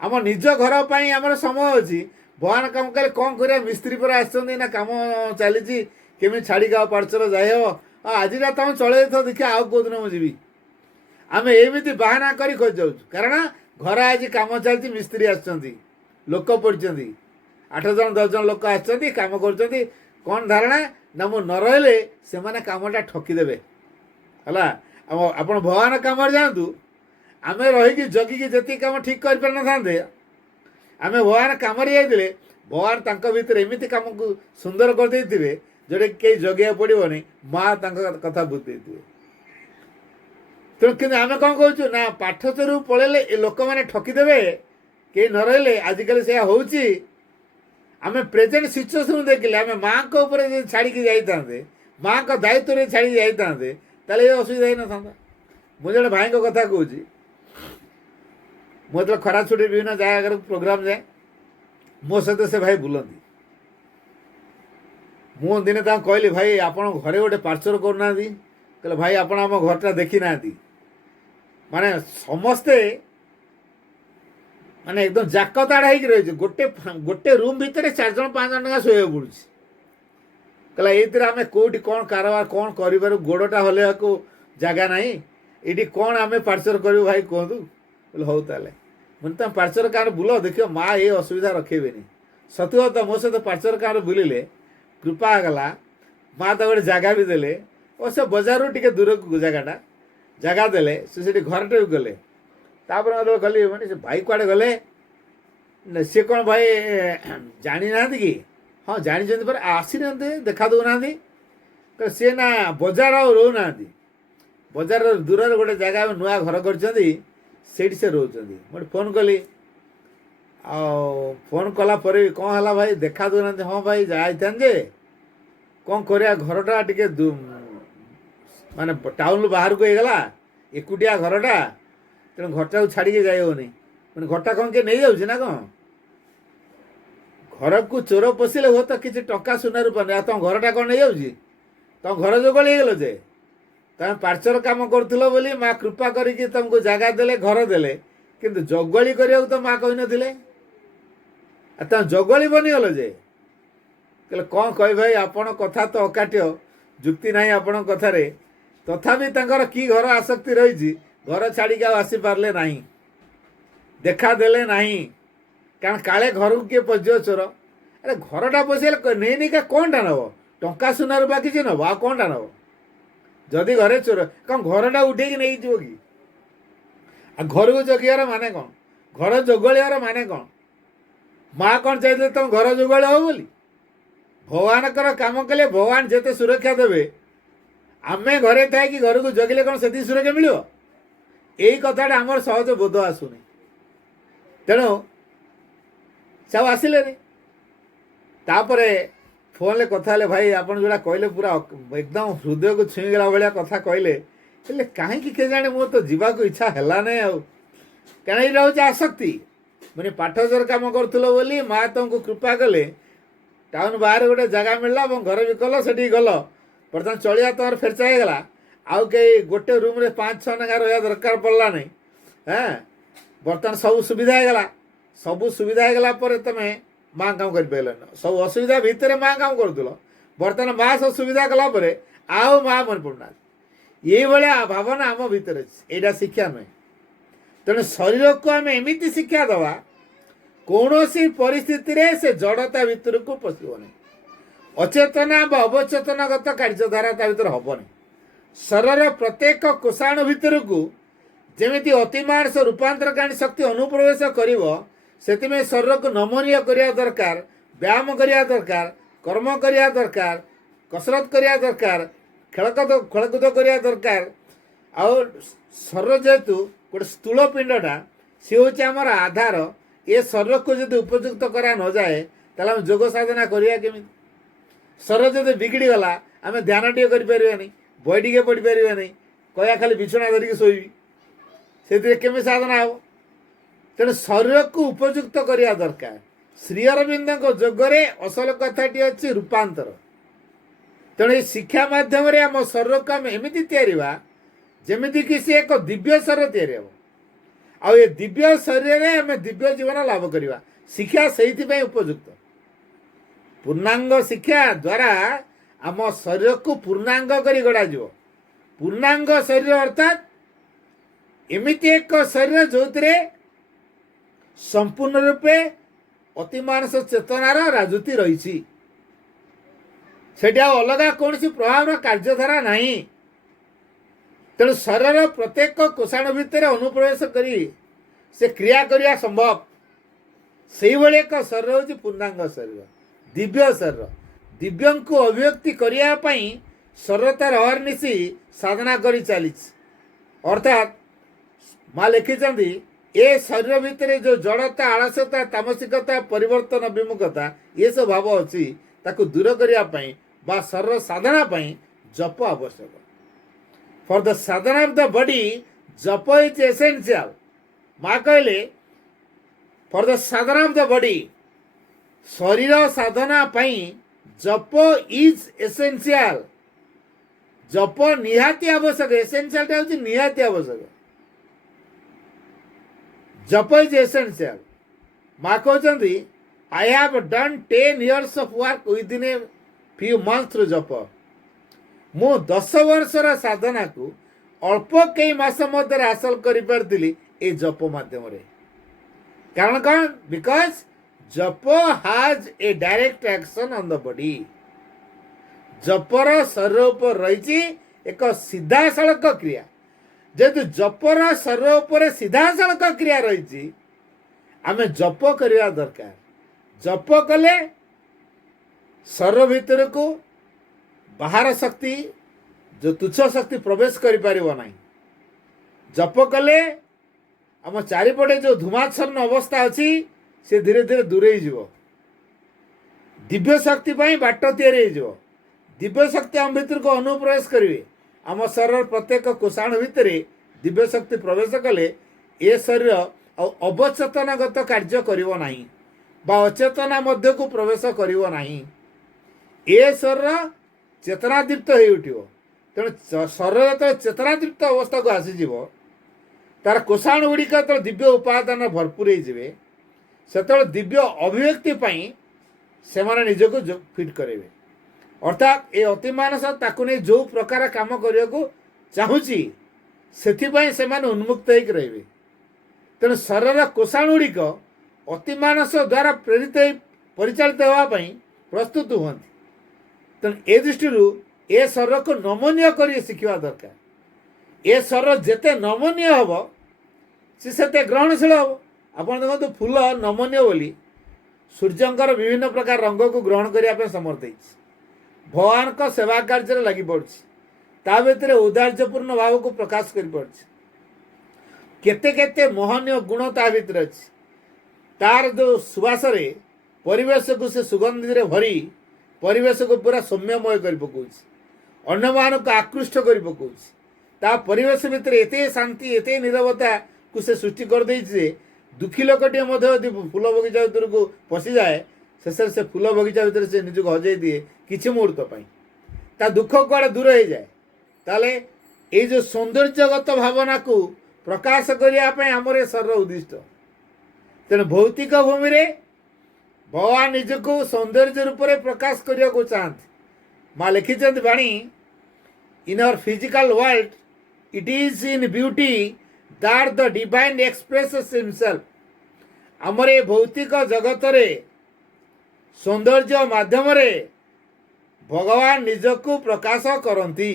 ଆମ ନିଜ ଘର ପାଇଁ ଆମର ସମୟ ଅଛି, ଭଗବାନ କାମ କଲେ କ'ଣ କରିବା? ମିସ୍ତ୍ରୀ ପରେ ଆସିଛନ୍ତି ନା, କାମ ଚାଲିଛି, କେମିତି ଛାଡ଼ିକି ଆଉ ପାର୍ଶ୍ୱର ଯାଇ ହେବ? ଆଉ ଆଜିଟା ତୁମେ ଚଳେଇ ଦେଇଥାଅ, ଦେଖିବା ଆଉ କେଉଁଦିନ ମୁଁ ଯିବି। ଆମେ ଏମିତି ବାହାନା କରି ଖୋଜି ଯାଉଛୁ କାରଣ ଘର ଆଜି କାମ ଚାଲିଛି, ମିସ୍ତ୍ରୀ ଆସିଛନ୍ତି, ଲୋକ ପଡ଼ିଛନ୍ତି, 8 ଜଣ 10 ଜଣ ଲୋକ ଆସିଛନ୍ତି, କାମ କରୁଛନ୍ତି। କ'ଣ ଧାରଣା ନା ମୁଁ ନ ରହିଲେ ସେମାନେ କାମଟା ଠକିଦେବେ ହେଲା। ଆପଣ ଭଗବାନ କାମରେ ଯାଆନ୍ତୁ, ଆମେ ରହିକି ଜଗିକି ଯେତିକି କାମ ଠିକ୍ କରିପାରିନଥାନ୍ତେ, ଆମେ ଭଗବାନ କାମରେ ଯାଇଥିଲେ ଭଗବାନ ତାଙ୍କ ଭିତରେ ଏମିତି କାମକୁ ସୁନ୍ଦର କରିଦେଇଥିବେ ଯେଉଁଟାକି କେହି ଜଗିବାକୁ ପଡ଼ିବନି, ମା ତାଙ୍କ କଥା ବୁଝି ଦେଇଥିବେ। ତେଣୁ କିନ୍ତୁ ଆମେ କ'ଣ କହୁଛୁ ନା ପାଠ ଚୋରୁ ପଳେଇଲେ ଏ ଲୋକମାନେ ଠକିଦେବେ, କେହି ନ ରହିଲେ। ଆଜିକାଲି ସେଇଆ ହେଉଛି। ଆମେ ପ୍ରେଜେଣ୍ଟ ସିଚୁଏସନ୍ ଦେଖିଲେ ଆମେ ମାଆଙ୍କ ଉପରେ ଯଦି ଛାଡ଼ିକି ଯାଇଥାନ୍ତେ, ମାଆଙ୍କ ଦାୟିତ୍ୱରେ ଛାଡ଼ିକି ଯାଇଥାନ୍ତେ, ତାହେଲେ ଏ ଅସୁବିଧା ହେଇନଥାନ୍ତା। ମୁଁ ଜଣେ ଭାଇଙ୍କ କଥା କହୁଛି, ମୁଁ ଯେତେବେଳେ ଖରା ଛୁଟି ବିଭିନ୍ନ ଜାଗାରେ ପ୍ରୋଗ୍ରାମ୍ ଯାଏ, ମୋ ସହିତ ସେ ଭାଇ ବୁଲନ୍ତି। ମୁଁ ଦିନେ ତାଙ୍କୁ କହିଲି, ଭାଇ ଆପଣ ଘରେ ଗୋଟେ ପାର୍ସଲ କରୁନାହାନ୍ତି। କହିଲେ, ଭାଇ ଆପଣ ଆମ ଘରଟା ଦେଖିନାହାନ୍ତି। ମାନେ ସମସ୍ତେ ମାନେ ଏକଦମ ଜାକତାଡ଼ ହେଇକି ରହିଛି। ଗୋଟେ ରୁମ୍ ଭିତରେ 4 ଜଣ 5 ଜଣ ଲେଖା ଶୋଇବାକୁ ପଡ଼ୁଛି। କହିଲା ଏଇଥିରେ ଆମେ କେଉଁଠି କ'ଣ କାରବାର କ'ଣ କରିବାରୁ, ଗୋଡ଼ଟା ହଲେଇବାକୁ ଜାଗା ନାହିଁ, ଏଇଠି କ'ଣ ଆମେ ପାର୍ସଲ କରିବୁ ଭାଇ କୁହନ୍ତୁ। କହିଲେ ହଉ ତାହେଲେ। ମୁଁ ତମେ ପାର୍ସଲ କାର୍ ବୁଲ, ଦେଖିବ ମା ଏ ଅସୁବିଧା ରଖେଇବେନି। ସତ କଥା, ମୋ ସହିତ ପାର୍ସଲ କାର୍ ବୁଲିଲେ, କୃପା ହେଇଗଲା, ମା ତ ଗୋଟେ ଜାଗା ବି ଦେଲେ। ଓ ସେ ବଜାରରୁ ଟିକେ ଦୂରକୁ ଜାଗା ଦେଲେ, ସେ ସେଠି ଘରଟେ ବି ଗଲେ। ତାପରେ ମୋତେ ଗଲି, ମାନେ ସେ ଭାଇ କୁଆଡ଼େ ଗଲେ, ସିଏ କ'ଣ ଭାଇ ଜାଣିନାହାନ୍ତି କି? ହଁ ଜାଣିଛନ୍ତି, ପରେ ଆସିନାହାନ୍ତି, ଦେଖା ଦେଉନାହାନ୍ତି। ସିଏ ନା ବଜାର ଆଉ ରହୁନାହାନ୍ତି, ବଜାରର ଦୂରରେ ଗୋଟେ ଜାଗା ନୂଆ ଘର କରିଛନ୍ତି, ସେଇଠି ସେ ରହୁଛନ୍ତି। ମୁଁ ଫୋନ୍ କଲି, ଆଉ ଫୋନ୍ କଲା ପରେ ବି କ'ଣ ହେଲା ଭାଇ ଦେଖା ଦେଉନାହାନ୍ତି? ହଁ ଭାଇ ଯାଇଥାନ୍ତି ଯେ କ'ଣ କରିବା, ଘରଟା ଟିକେ ମାନେ ଟାଉନରୁ ବାହାରକୁ ହେଇଗଲା, ଏକୁଟିଆ ଘରଟା, ତେଣୁ ଘରଟାକୁ ଛାଡ଼ିକି ଯାଇ ହେଉନି। ମାନେ ଘରଟା କ'ଣ କିଏ ନେଇଯାଉଛି ନା କ'ଣ? ଘରକୁ ଚୋର ପଶିଲେ ହୁଏତ କିଛି ଟଙ୍କା ସୁନା ରୂପା ନେଇ, ଆଉ ତମ ଘରଟା କ'ଣ ନେଇଯାଉଛି? ତମ ଘର ଜୋଗାଳି ହେଇଗଲ ଯେ ତମେ ପାର୍ସଲ କାମ କରୁଥିଲ ବୋଲି ମା କୃପା କରିକି ତମକୁ ଜାଗା ଦେଲେ, ଘର ଦେଲେ, କିନ୍ତୁ ଜଗୁଆଳି କରିବାକୁ ତ ମା କହିନଥିଲେ। ଆଉ ତମେ ଜଗୁଆଳି ବନିଗଲ ଯେ। କହିଲେ କ'ଣ କହିବି ଭାଇ, ଆପଣ କଥା ତ ଅକାଟ୍ୟ, ଯୁକ୍ତି ନାହିଁ ଆପଣଙ୍କ କଥାରେ। ତଥାପି ତାଙ୍କର କି ଘର ଆସକ୍ତି ରହିଛି, ଘର ଛାଡ଼ିକି ଆଉ ଆସିପାରିଲେ ନାହିଁ, ଦେଖା ଦେଲେ ନାହିଁ। କାରଣ କାଳେ ଘରକୁ କିଏ ପଶିଯିବ ଚୋର। ଆରେ ଘରଟା ପଶିଗଲେ ନେଇନିକା କ'ଣଟା ନେବ? ଟଙ୍କା ସୁନା ରୂପା କିଛି ନେବ, ଆଉ କ'ଣଟା ନେବ? ଯଦି ଘରେ ଚୋର, କ'ଣ ଘରଟା ଉଠେଇକି ନେଇଯିବ କି? ଆଉ ଘରକୁ ଜଗିବାର ମାନେ କ'ଣ? ଘର ଜଗୁଆଳିବାର ମାନେ କ'ଣ? ମା କ'ଣ ଚାହିଁଥିଲେ ତମ ଘର ଜଗୁଆଳି ହବ ବୋଲି? ଭଗବାନଙ୍କର କାମ କଲେ ଭଗବାନ ଯେତେ ସୁରକ୍ଷା ଦେବେ, ଆମେ ଘରେ ଥାଇକି ଘରକୁ ଜଗିଲେ କ'ଣ ସେତିକି ସୁରକ୍ଷା ମିଳିବ? ଏଇ କଥାଟା ଆମର ସହଜ ବୋଧ ଆସୁନି। ତେଣୁ ସେ ଆଉ ଆସିଲେନି। ତାପରେ ଫୋନ୍ରେ କଥା ହେଲେ, ଭାଇ ଆପଣ ଯେଉଁଟା କହିଲେ ପୁରା ଏକଦମ ହୃଦୟକୁ ଛୁଇଁଗଲା ଭଳିଆ କଥା କହିଲେ। ହେଲେ କାହିଁକି କେଜାଣି ମୋର ତ ଯିବାକୁ ଇଚ୍ଛା ହେଲାନି ଆଉ। କାରଣ ଏଇଟା ହେଉଛି ଆସକ୍ତି। ମାନେ ପାଠ ଜୋର କାମ କରୁଥିଲ ବୋଲି ମା ତମକୁ କୃପା କଲେ, ଟାଉନ ବାହାରେ ଗୋଟେ ଜାଗା ମିଳିଲା ଏବଂ ଘର ବି କଲ, ସେଠିକି ଗଲ, ବର୍ତ୍ତମାନ ଚଳିବା ତୁମର ଫେରଚା ହେଇଗଲା। ଆଉ କେହି ଗୋଟେ ରୁମ୍ରେ 5-6 ଲେଖା ରହିବା ଦରକାର ପଡ଼ିଲା ନାହିଁ। ବର୍ତ୍ତମାନ ସବୁ ସୁବିଧା ହେଇଗଲା। ସବୁ ସୁବିଧା ହେଇଗଲା ପରେ ତୁମେ ମା କାମ କରିପାରିଲନି। ସବୁ ଅସୁବିଧା ଭିତରେ ମା କାମ କରୁଥିଲ, ବର୍ତ୍ତମାନ ମା ସବୁ ସୁବିଧା କଲା ପରେ ଆଉ ମା ମନେ ପଡ଼ୁନାହାନ୍ତି। ଏଇଭଳିଆ ଭାବନା ଆମ ଭିତରେ ଅଛି। ଏଇଟା ଶିକ୍ଷା ନୁହେଁ। ତେଣୁ ଶରୀରକୁ ଆମେ ଏମିତି ଶିକ୍ଷା ଦେବା, କୌଣସି ପରିସ୍ଥିତିରେ ସେ ଜଡ଼ତା ଭିତରକୁ ପଶିବନି। ଅଚେତନା ବା ଅବଚେତନାଗତ କାର୍ଯ୍ୟଧାରା ତା ଭିତରେ ହେବନି। ଶରୀରର ପ୍ରତ୍ୟେକ କୋଷାଣୁ ଭିତରକୁ ଯେମିତି ଅତିମାନସ ରୂପାନ୍ତରକାରୀ ଶକ୍ତି ଅନୁପ୍ରବେଶ କରିବ, ସେଥିପାଇଁ ଶରୀରକୁ ନମନୀୟ କରିବା ଦରକାର, ବ୍ୟାୟାମ କରିବା ଦରକାର, କର୍ମ କରିବା ଦରକାର, କସରତ କରିବା ଦରକାର, ଖେଳକୁଦ କରିବା ଦରକାର। ଆଉ ଶରୀର ଯେହେତୁ ଗୋଟେ ସ୍ଥୂଳ ପିଣ୍ଡଟା, ସେ ହେଉଛି ଆମର ଆଧାର। ଏ ଶରୀରକୁ ଯଦି ଉପଯୁକ୍ତ କରା ନଯାଏ, ତାହେଲେ ଆମେ ଯୋଗ ସାଧନା କରିବା କେମିତି? ଶରୀର ଯଦି ବିଗିଡ଼ିଗଲା, ଆମେ ଧ୍ୟାନ ଟିକେ କରିପାରିବାନି, ବହି ଟିକେ ପଢ଼ିପାରିବାନି, କହିବା ଖାଲି ବିଛଣା ଧରିକି ଶୋଇବି, ସେଥିରେ କେମିତି ସାଧନା ହେବ? ତେଣୁ ଶରୀରକୁ ଉପଯୁକ୍ତ କରିବା ଦରକାର। ଶ୍ରୀ ଅରବିନ୍ଦଙ୍କ ଯୋଗରେ ଅସଲ କଥାଟି ଅଛି ରୂପାନ୍ତର। ତେଣୁ ଏ ଶିକ୍ଷା ମାଧ୍ୟମରେ ଆମ ଶରୀରକୁ ଆମେ ଏମିତି ତିଆରିବା ଯେମିତିକି ସେ ଏକ ଦିବ୍ୟ ଶରୀର ତିଆରି ହେବ। ଆଉ ଏ ଦିବ୍ୟ ଶରୀରରେ ଆମେ ଦିବ୍ୟ ଜୀବନ ଲାଭ କରିବା। ଶିକ୍ଷା ସେଇଥିପାଇଁ ଉପଯୁକ୍ତ। ପୂର୍ଣ୍ଣାଙ୍ଗ ଶିକ୍ଷା ଦ୍ୱାରା ଆମ ଶରୀରକୁ ପୂର୍ଣ୍ଣାଙ୍ଗ କରି ଗଢ଼ାଯିବ। ପୂର୍ଣ୍ଣାଙ୍ଗ ଶରୀର ଅର୍ଥାତ୍ ଏମିତି ଏକ ଶରୀର ଯେଉଁଥିରେ ସମ୍ପୂର୍ଣ୍ଣ ରୂପେ ଅତିମାନସ ଚେତନାର ରାଜୁତି ରହିଛି। ସେଠି ଆଉ ଅଲଗା କୌଣସି ପ୍ରଭାବର କାର୍ଯ୍ୟଧାରା ନାହିଁ। ତେଣୁ ଶରୀରର ପ୍ରତ୍ୟେକ କୋଷାଣ ଭିତରେ ଅନୁପ୍ରବେଶ କରି ସେ କ୍ରିୟା କରିବା ସମ୍ଭବ। ସେଇଭଳି ଏକ ଶରୀର ହେଉଛି ପୂର୍ଣ୍ଣାଙ୍ଗ ଶରୀର, ଦିବ୍ୟ ଶରୀର। ଦିବ୍ୟଙ୍କୁ ଅଭିବ୍ୟକ୍ତି କରିବା ପାଇଁ ଶରୀର ତାର ଅହର୍ନିଶି ସାଧନା କରି ଚାଲିଛି। ଅର୍ଥାତ୍ ମା ଲେଖିଛନ୍ତି ଏ ଶରୀର ଭିତରେ ଯେଉଁ ଜଡ଼ତା, ଆଳସ୍ୟତା, ତାମସିକତା, ପରିବର୍ତ୍ତନ ବିମୁଖତା ଏସବୁ ଭାବ ଅଛି ତାକୁ ଦୂର କରିବା ପାଇଁ ବା ଶରୀର ସାଧନା ପାଇଁ ଜପ ଆବଶ୍ୟକ। For the Sadhana of the body ଜପ ଇଜ୍ ଏସେନ୍ସିଆଲ। ମା କହିଲେ for the Sadhana of the body, ଶରୀର ସାଧନା ପାଇଁ ଜପ ଇଜ୍ ଏସେନ୍ସିଆଲ। ଜପ ନିହାତି ଆବଶ୍ୟକ। ଏସେନ୍ସିଆଲଟା ହେଉଛି ନିହାତି ଆବଶ୍ୟକ। ଜପ ଇଜ୍ ଏସେନ୍ସିଆଲ। ମା କହୁଛନ୍ତି I have done 10 years of work within a few month through ଜପ। ମୁଁ 10 ବର୍ଷର ସାଧନାକୁ ଅଳ୍ପ କେଇ ମାସ ମଧ୍ୟରେ ହାସଲ କରିପାରିଥିଲି ଏ ଜପ ମାଧ୍ୟମରେ। କାରଣ କ'ଣ? Because japa has a direct action on the body. ଜପର ଶରୀର ଉପରେ ରହିଛି ଏକ ସିଧାସଳଖ କ୍ରିୟା। ଯେହେତୁ ଜପର ଶରୀର ଉପରେ ସିଧାସଳଖ କ୍ରିୟା ରହିଛି, ଆମେ ଜପ କରିବା ଦରକାର। ଜପ କଲେ ଶରୀର ଭିତରକୁ ବାହାର ଶକ୍ତି, ଯେଉଁ ତୁଚ୍ଛ ଶକ୍ତି ପ୍ରବେଶ କରିପାରିବ ନାହିଁ। ଜପ କଲେ ଆମ ଚାରିପଟେ ଯେଉଁ ଧୂମାଚ୍ଛନ୍ନ ଅବସ୍ଥା ଅଛି ସେ ଧୀରେ ଧୀରେ ଦୂରେଇ ଯିବ। ଦିବ୍ୟ ଶକ୍ତି ପାଇଁ ବାଟ ତିଆରି ହେଇଯିବ। ଦିବ୍ୟ ଶକ୍ତି ଆମ ଭିତରକୁ ଅନୁପ୍ରବେଶ କରିବେ। ଆମ ଶରୀରର ପ୍ରତ୍ୟେକ କୋଷାଣ ଭିତରେ ଦିବ୍ୟ ଶକ୍ତି ପ୍ରବେଶ କଲେ ଏ ଶରୀର ଆଉ ଅବଚେତନଗତ କାର୍ଯ୍ୟ କରିବ ନାହିଁ ବା ଅଚେତନା ମଧ୍ୟକୁ ପ୍ରବେଶ କରିବ ନାହିଁ। ଏ ଶରୀର ଚେତନାଦୀପ୍ତ ହେଇ ଉଠିବ। ତେଣୁ ଶରୀର ଯେତେବେଳେ ଚେତନାଦୀପ୍ତ ଅବସ୍ଥାକୁ ଆସିଯିବ, ତାର କୋଷାଣ ଗୁଡ଼ିକ ଯେତେବେଳେ ଦିବ୍ୟ ଉପାଦାନ ଭରପୁର ହେଇଯିବେ, ସେତେବେଳେ ଦିବ୍ୟ ଅଭିବ୍ୟକ୍ତି ପାଇଁ ସେମାନେ ନିଜକୁ ଫିଟ୍ କରାଇବେ। ଅର୍ଥାତ୍ ଏ ଅତିମାନସ ତାକୁ ନେଇ ଯେଉଁ ପ୍ରକାର କାମ କରିବାକୁ ଚାହୁଁଛି ସେଥିପାଇଁ ସେମାନେ ଉନ୍ମୁକ୍ତ ହେଇକି ରହିବେ। ତେଣୁ ଶରୀରର କୋଷାଣ ଗୁଡ଼ିକ ଅତିମାନସ ଦ୍ୱାରା ପ୍ରେରିତ ହେଇ ପରିଚାଳିତ ହେବା ପାଇଁ ପ୍ରସ୍ତୁତ ହୁଅନ୍ତି। ତେଣୁ ଏ ଦୃଷ୍ଟିରୁ ଏ ଶରୀରକୁ ନମନୀୟ କରି ଶିଖିବା ଦରକାର। ଏ ଶରୀର ଯେତେ ନମନୀୟ ହେବ ସେ ସେତେ ଗ୍ରହଣଶୀଳ ହେବ। ଆପଣ ଦେଖନ୍ତୁ ଫୁଲ ନମନୀୟ ବୋଲି ସୂର୍ଯ୍ୟଙ୍କର ବିଭିନ୍ନ ପ୍ରକାର ରଙ୍ଗକୁ ଗ୍ରହଣ କରିବା ପାଇଁ ସମର୍ଥ ହେଇଛି। ଭଗବାନଙ୍କ ସେବା କାର୍ଯ୍ୟରେ ଲାଗି ପଡ଼ୁଛି। ତା ଭିତରେ ଔଦାର୍ଯ୍ୟପୂର୍ଣ୍ଣ ଭାବକୁ ପ୍ରକାଶ କରିପାରୁଛି। କେତେ କେତେ ମହନୀୟ ଗୁଣ ତା ଭିତରେ ଅଛି। ତାର ଯେଉଁ ସୁବାସରେ ପରିବେଶକୁ ସେ ସୁଗନ୍ଧିରେ ଭରି ପରିବେଶକୁ ପୁରା ସୌମ୍ୟମୟ କରି ପକାଉଛି, ଅନ୍ୟମାନଙ୍କୁ ଆକୃଷ୍ଟ କରି ପକାଉଛି। ତା ପରିବେଶ ଭିତରେ ଏତେ ଶାନ୍ତି, ଏତେ ନିରବତାକୁ ସେ ସୃଷ୍ଟି କରିଦେଇଛି ଯେ ଦୁଃଖୀ ଲୋକଟିଏ ମଧ୍ୟ ଯଦି ଫୁଲ ବଗିଚା ଭିତରକୁ ପଶିଯାଏ, ଶେଷରେ ସେ ଫୁଲ ବଗିଚା ଭିତରେ ସେ ନିଜକୁ ହଜେଇ ଦିଏ କିଛି ମୁହୂର୍ତ୍ତ ପାଇଁ। ତା ଦୁଃଖ କୁଆଡ଼େ ଦୂର ହେଇଯାଏ। ତାହେଲେ ଏଇ ଯେଉଁ ସୌନ୍ଦର୍ଯ୍ୟଗତ ଭାବନାକୁ ପ୍ରକାଶ କରିବା ପାଇଁ ଆମର ଏ ଶରୀର ଉଦ୍ଦିଷ୍ଟ। ତେଣୁ ଭୌତିକ ଭୂମିରେ ଭଗବାନ ନିଜକୁ ସୌନ୍ଦର୍ଯ୍ୟ ରୂପରେ ପ୍ରକାଶ କରିବାକୁ ଚାହାନ୍ତି। ମା ଲେଖିଛନ୍ତି ବାଣୀ, in our physical world it is in beauty that the divine expresses himself. ଆମର ଏ ଭୌତିକ ଜଗତରେ ସୌନ୍ଦର୍ଯ୍ୟ ମାଧ୍ୟମରେ ଭଗବାନ ନିଜକୁ ପ୍ରକାଶ କରନ୍ତି।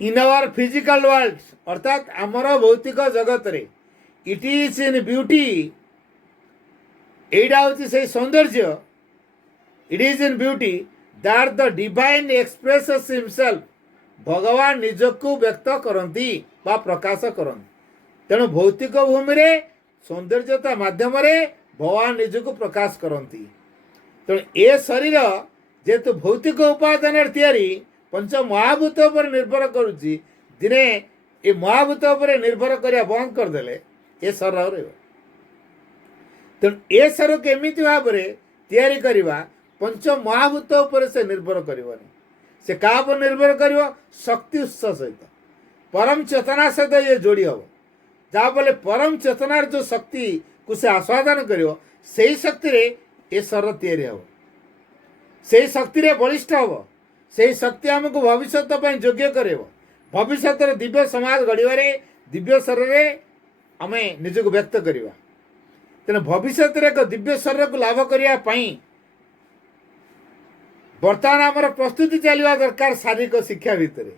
ଇନ୍ ଆୱାର ଫିଜିକାଲ ୱାର୍ଲଡ ଅର୍ଥାତ୍ ଆମର ଭୌତିକ ଜଗତରେ ଇଟ୍ ଇଜ୍ ଇନ୍ ବ୍ୟୁଟି, ଏଇଟା ହେଉଛି ସେଇ ସୌନ୍ଦର୍ଯ୍ୟ। It is in beauty that the divine expresses himself. ଭଗବାନ ନିଜକୁ ବ୍ୟକ୍ତ କରନ୍ତି ବା ପ୍ରକାଶ କରନ୍ତି। ତେଣୁ ଭୌତିକ ଭୂମିରେ ସୌନ୍ଦର୍ଯ୍ୟତା ମାଧ୍ୟମରେ ଭଗବାନ ନିଜକୁ ପ୍ରକାଶ କରନ୍ତି। ତେଣୁ ଏ ଶରୀର ଯେହେତୁ ଭୌତିକ ଉପାଦାନରେ ତିଆରି, ପଞ୍ଚ ମହାଭୂତ ଉପରେ ନିର୍ଭର କରୁଛି, ଦିନେ ଏ ମହାଭୂତ ଉପରେ ନିର୍ଭର କରିବା ବନ୍ଦ କରିଦେଲେ ଏ ଶରୀର ରହିବ। ତେଣୁ ଏ ଶରୀରକୁ ଏମିତି ଭାବରେ ତିଆରି କରିବା, ପଞ୍ଚ ମହାଭୂତ ଉପରେ ସେ ନିର୍ଭର କରିବନି। ସେ କାହା ଉପରେ ନିର୍ଭର କରିବ? ଶକ୍ତି ଉତ୍ସ ସହିତ, ପରମ ଚେତନା ସହିତ ଇଏ ଯୋଡ଼ି ହେବ। ଯାହାଫଳରେ ପରମ ଚେତନାର ଯେଉଁ ଶକ୍ତିକୁ ସେ ଆସ୍ୱାଦନ କରିବ, ସେଇ ଶକ୍ତିରେ ଏ ଶରୀର ତିଆରି ହେବ। ସେଇ ଶକ୍ତିରେ ବଳିଷ୍ଠ ହେବ। ସେଇ ଶକ୍ତି ଆମକୁ ଭବିଷ୍ୟତ ପାଇଁ ଯୋଗ୍ୟ କରିବ। ଭବିଷ୍ୟତର ଦିବ୍ୟ ସମାଜ ଗଢ଼ିବାରେ, ଦିବ୍ୟ ଶରୀରରେ ଆମେ ନିଜକୁ ବ୍ୟକ୍ତ କରିବା। ତେଣୁ ଭବିଷ୍ୟତରେ ଏକ ଦିବ୍ୟ ଶରୀରକୁ ଲାଭ କରିବା ପାଇଁ ବର୍ତ୍ତମାନ ଆମର ପ୍ରସ୍ତୁତି ଚାଲିବା ଦରକାର ଶାରୀରିକ ଶିକ୍ଷା ଭିତରେ।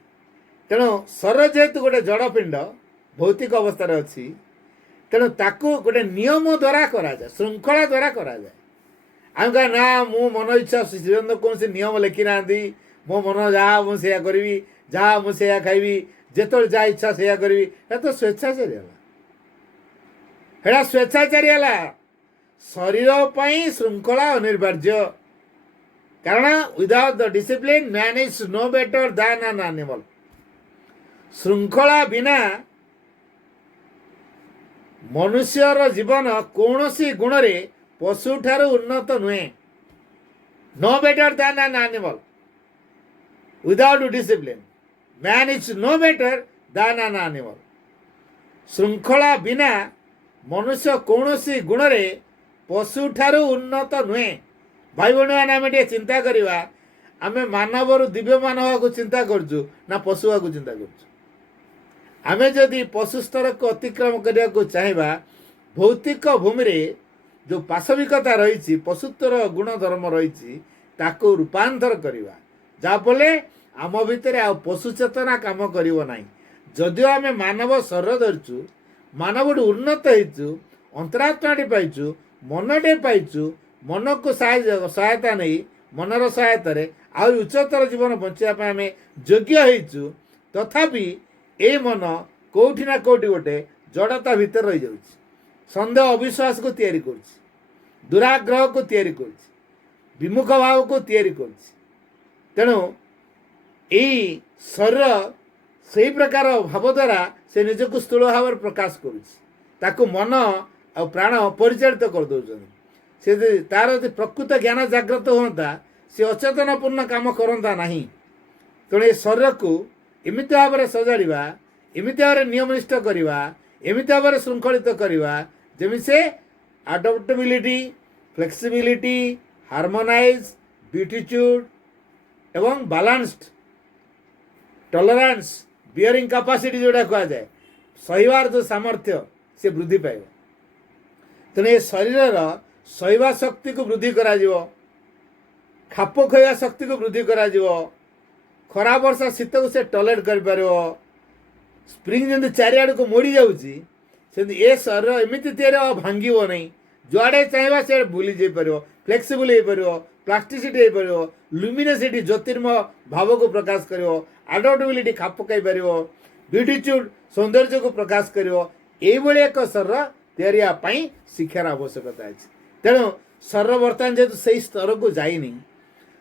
ତେଣୁ ଶରୀର ଯେହେତୁ ଗୋଟେ ଜଡ଼ପିଣ୍ଡ ଭୌତିକ ଅବସ୍ଥାରେ ଅଛି, ତେଣୁ ତାକୁ ଗୋଟେ ନିୟମ ଦ୍ୱାରା କରାଯାଏ, ଶୃଙ୍ଖଳା ଦ୍ୱାରା କରାଯାଏ। ଆମେ କହିବା ନା ମୁଁ ମନ ଇଚ୍ଛା, ଶ୍ରୀରନ୍ଦ କୌଣସି ନିୟମ ଲେଖି ନାହାନ୍ତି, ମୋ ମନ ଯାହା ମୁଁ ସେଇଆ କରିବି, ଯାହା ମୁଁ ସେଇଆ ଖାଇବି, ଯେତେବେଳେ ଯାହା ଇଚ୍ଛା ସେଇଆ କରିବି, এটা ତ ସ୍ୱେଚ୍ଛାଚାରୀ ହେଲା। এটা ସ୍ୱେଚ୍ଛାଚାରୀ ହେଲା। ଶରୀର ପାଇଁ ଶୃଙ୍ଖଳା ଅନିବାର୍ଯ୍ୟ, କାରଣ without the discipline man is no better than an animal. ଶୃଙ୍ଖଳା ବିନା ମନୁଷ୍ୟର ଜୀବନ କୌଣସି ଗୁଣରେ ପଶୁଠାରୁ ଉନ୍ନତ ନୁହେଁ। No better than an animal without discipline man is no better than an animal. ଶୃଙ୍ଖଳା ବିନା ମନୁଷ୍ୟ କୌଣସି ଗୁଣରେ ପଶୁଠାରୁ ଉନ୍ନତ ନୁହେଁ। ଭାଇ ଭଉଣୀମାନେ ଆମେ ଟିକେ ଚିନ୍ତା କରିବା, ଆମେ ମାନବରୁ ଦିବ୍ୟମାନ ହେବାକୁ ଚିନ୍ତା କରୁଛୁ ନା ପଶୁ ହେବାକୁ ଚିନ୍ତା କରୁଛୁ? ଆମେ ଯଦି ପଶୁ ସ୍ତରକୁ ଅତିକ୍ରମ କରିବାକୁ ଚାହିଁବା, ଭୌତିକ ଭୂମିରେ ଯେଉଁ ପାଶବିକତା ରହିଛି, ପଶୁତ୍ୱର ଗୁଣ ଧର୍ମ ରହିଛି, ତାକୁ ରୂପାନ୍ତର କରିବା, ଯାହାଫଳରେ ଆମ ଭିତରେ ଆଉ ପଶୁ ଚେତନା କାମ କରିବ ନାହିଁ। ଯଦିଓ ଆମେ ମାନବ ଶରୀର ଧରିଛୁ, ମାନବଠୁ ଉନ୍ନତ ହେଇଛୁ, ଅନ୍ତରାତ୍ମାଟି ପାଇଛୁ, ମନଟେ ପାଇଛୁ, ମନକୁ ସହାୟତା ନେଇ ମନର ସହାୟତାରେ ଆହୁରି ଉଚ୍ଚତର ଜୀବନ ବଞ୍ଚିବା ପାଇଁ ଆମେ ଯୋଗ୍ୟ ହେଇଛୁ, ତଥାପି ଏଇ ମନ କେଉଁଠି ନା କେଉଁଠି ଗୋଟେ ଜଡ଼ତା ଭିତରେ ରହିଯାଉଛି। ସନ୍ଦେହ ଅବିଶ୍ୱାସକୁ ତିଆରି କରୁଛି, ଦୁରାଗ୍ରହକୁ ତିଆରି କରୁଛି, ବିମୁଖ ଭାବକୁ ତିଆରି କରୁଛି। ତେଣୁ ଏଇ ଶରୀର ସେହି ପ୍ରକାର ଭାବ ଦ୍ୱାରା ସେ ନିଜକୁ ସ୍ଥୂଳ ଭାବରେ ପ୍ରକାଶ କରୁଛି, ତାକୁ ମନ ଆଉ ପ୍ରାଣ ପରିଚାଳିତ କରିଦେଉଛନ୍ତି। ସେ ଯଦି ତା'ର ଯଦି ପ୍ରକୃତ ଜ୍ଞାନ ଜାଗ୍ରତ ହୁଅନ୍ତା, ସେ ଅଚେତନପୂର୍ଣ୍ଣ କାମ କରନ୍ତା ନାହିଁ। ତେଣୁ ଏ ଶରୀରକୁ ଏମିତି ଭାବରେ ସଜାଡ଼ିବା, ଏମିତି ଭାବରେ ନିୟମନିଷ୍ଠ କରିବା, ଏମିତି ଭାବରେ ଶୃଙ୍ଖଳିତ କରିବା, ଯେମିତି ସେ ଆଡପ୍ଟେବିଲିଟି, ଫ୍ଲେକ୍ସିବିଲିଟି, ହାରମୋନାଇଜ୍, ବିୟୁଟିଚ୍ୟୁଡ୍ ଏବଂ ବାଲାନ୍ସଡ୍ ଟଲରାନ୍ସ, ବିୟରିଂ କାପାସିଟି ଯେଉଁଟା କୁହାଯାଏ, ସହିବାର ଯେଉଁ ସାମର୍ଥ୍ୟ ସେ ବୃଦ୍ଧି ପାଇବ। ତେଣୁ ଏ ଶରୀରର ସହିବା ଶକ୍ତିକୁ ବୃଦ୍ଧି କରାଯିବ, ଖାପ ଖୋଇବା ଶକ୍ତିକୁ ବୃଦ୍ଧି କରାଯିବ, ଖରା ବର୍ଷା ଶୀତକୁ ସେ ଟଲେଟ୍ କରିପାରିବ। ସ୍ପ୍ରିଙ୍ଗ ଯେମିତି ଚାରିଆଡ଼କୁ ମୋଡ଼ି ଯାଉଛି, ସେମିତି ଏ ଶରୀର ଏମିତି ତିଆରି ହେବ, ଭାଙ୍ଗିବ ନାହିଁ। ଯୁଆଡ଼େ ଚାହିଁବା ସିଆଡ଼େ ବୁଲି ଯାଇପାରିବ, ଫ୍ଲେକ୍ସିବୁଲ୍ ହେଇପାରିବ, ପ୍ଲାଷ୍ଟିସିଟି ହେଇପାରିବ, ଲୁମିନେସିଟି ଜ୍ୟୋତିର୍ମୟ ଭାବକୁ ପ୍ରକାଶ କରିବ, ଆଡପ୍ଟେବିଲିଟି ଖାପ ଖାଇପାରିବ, ବିୟୁଟିଚ୍ୟୁଡ୍ ସୌନ୍ଦର୍ଯ୍ୟକୁ ପ୍ରକାଶ କରିବ। ଏଇଭଳି ଏକ ଶରୀର ତିଆରି ହେବା ପାଇଁ ଶିକ୍ଷାର ଆବଶ୍ୟକତା ଅଛି। ତେଣୁ ଶରୀର ବର୍ତ୍ତମାନ ଯେହେତୁ ସେଇ ସ୍ତରକୁ ଯାଇନି,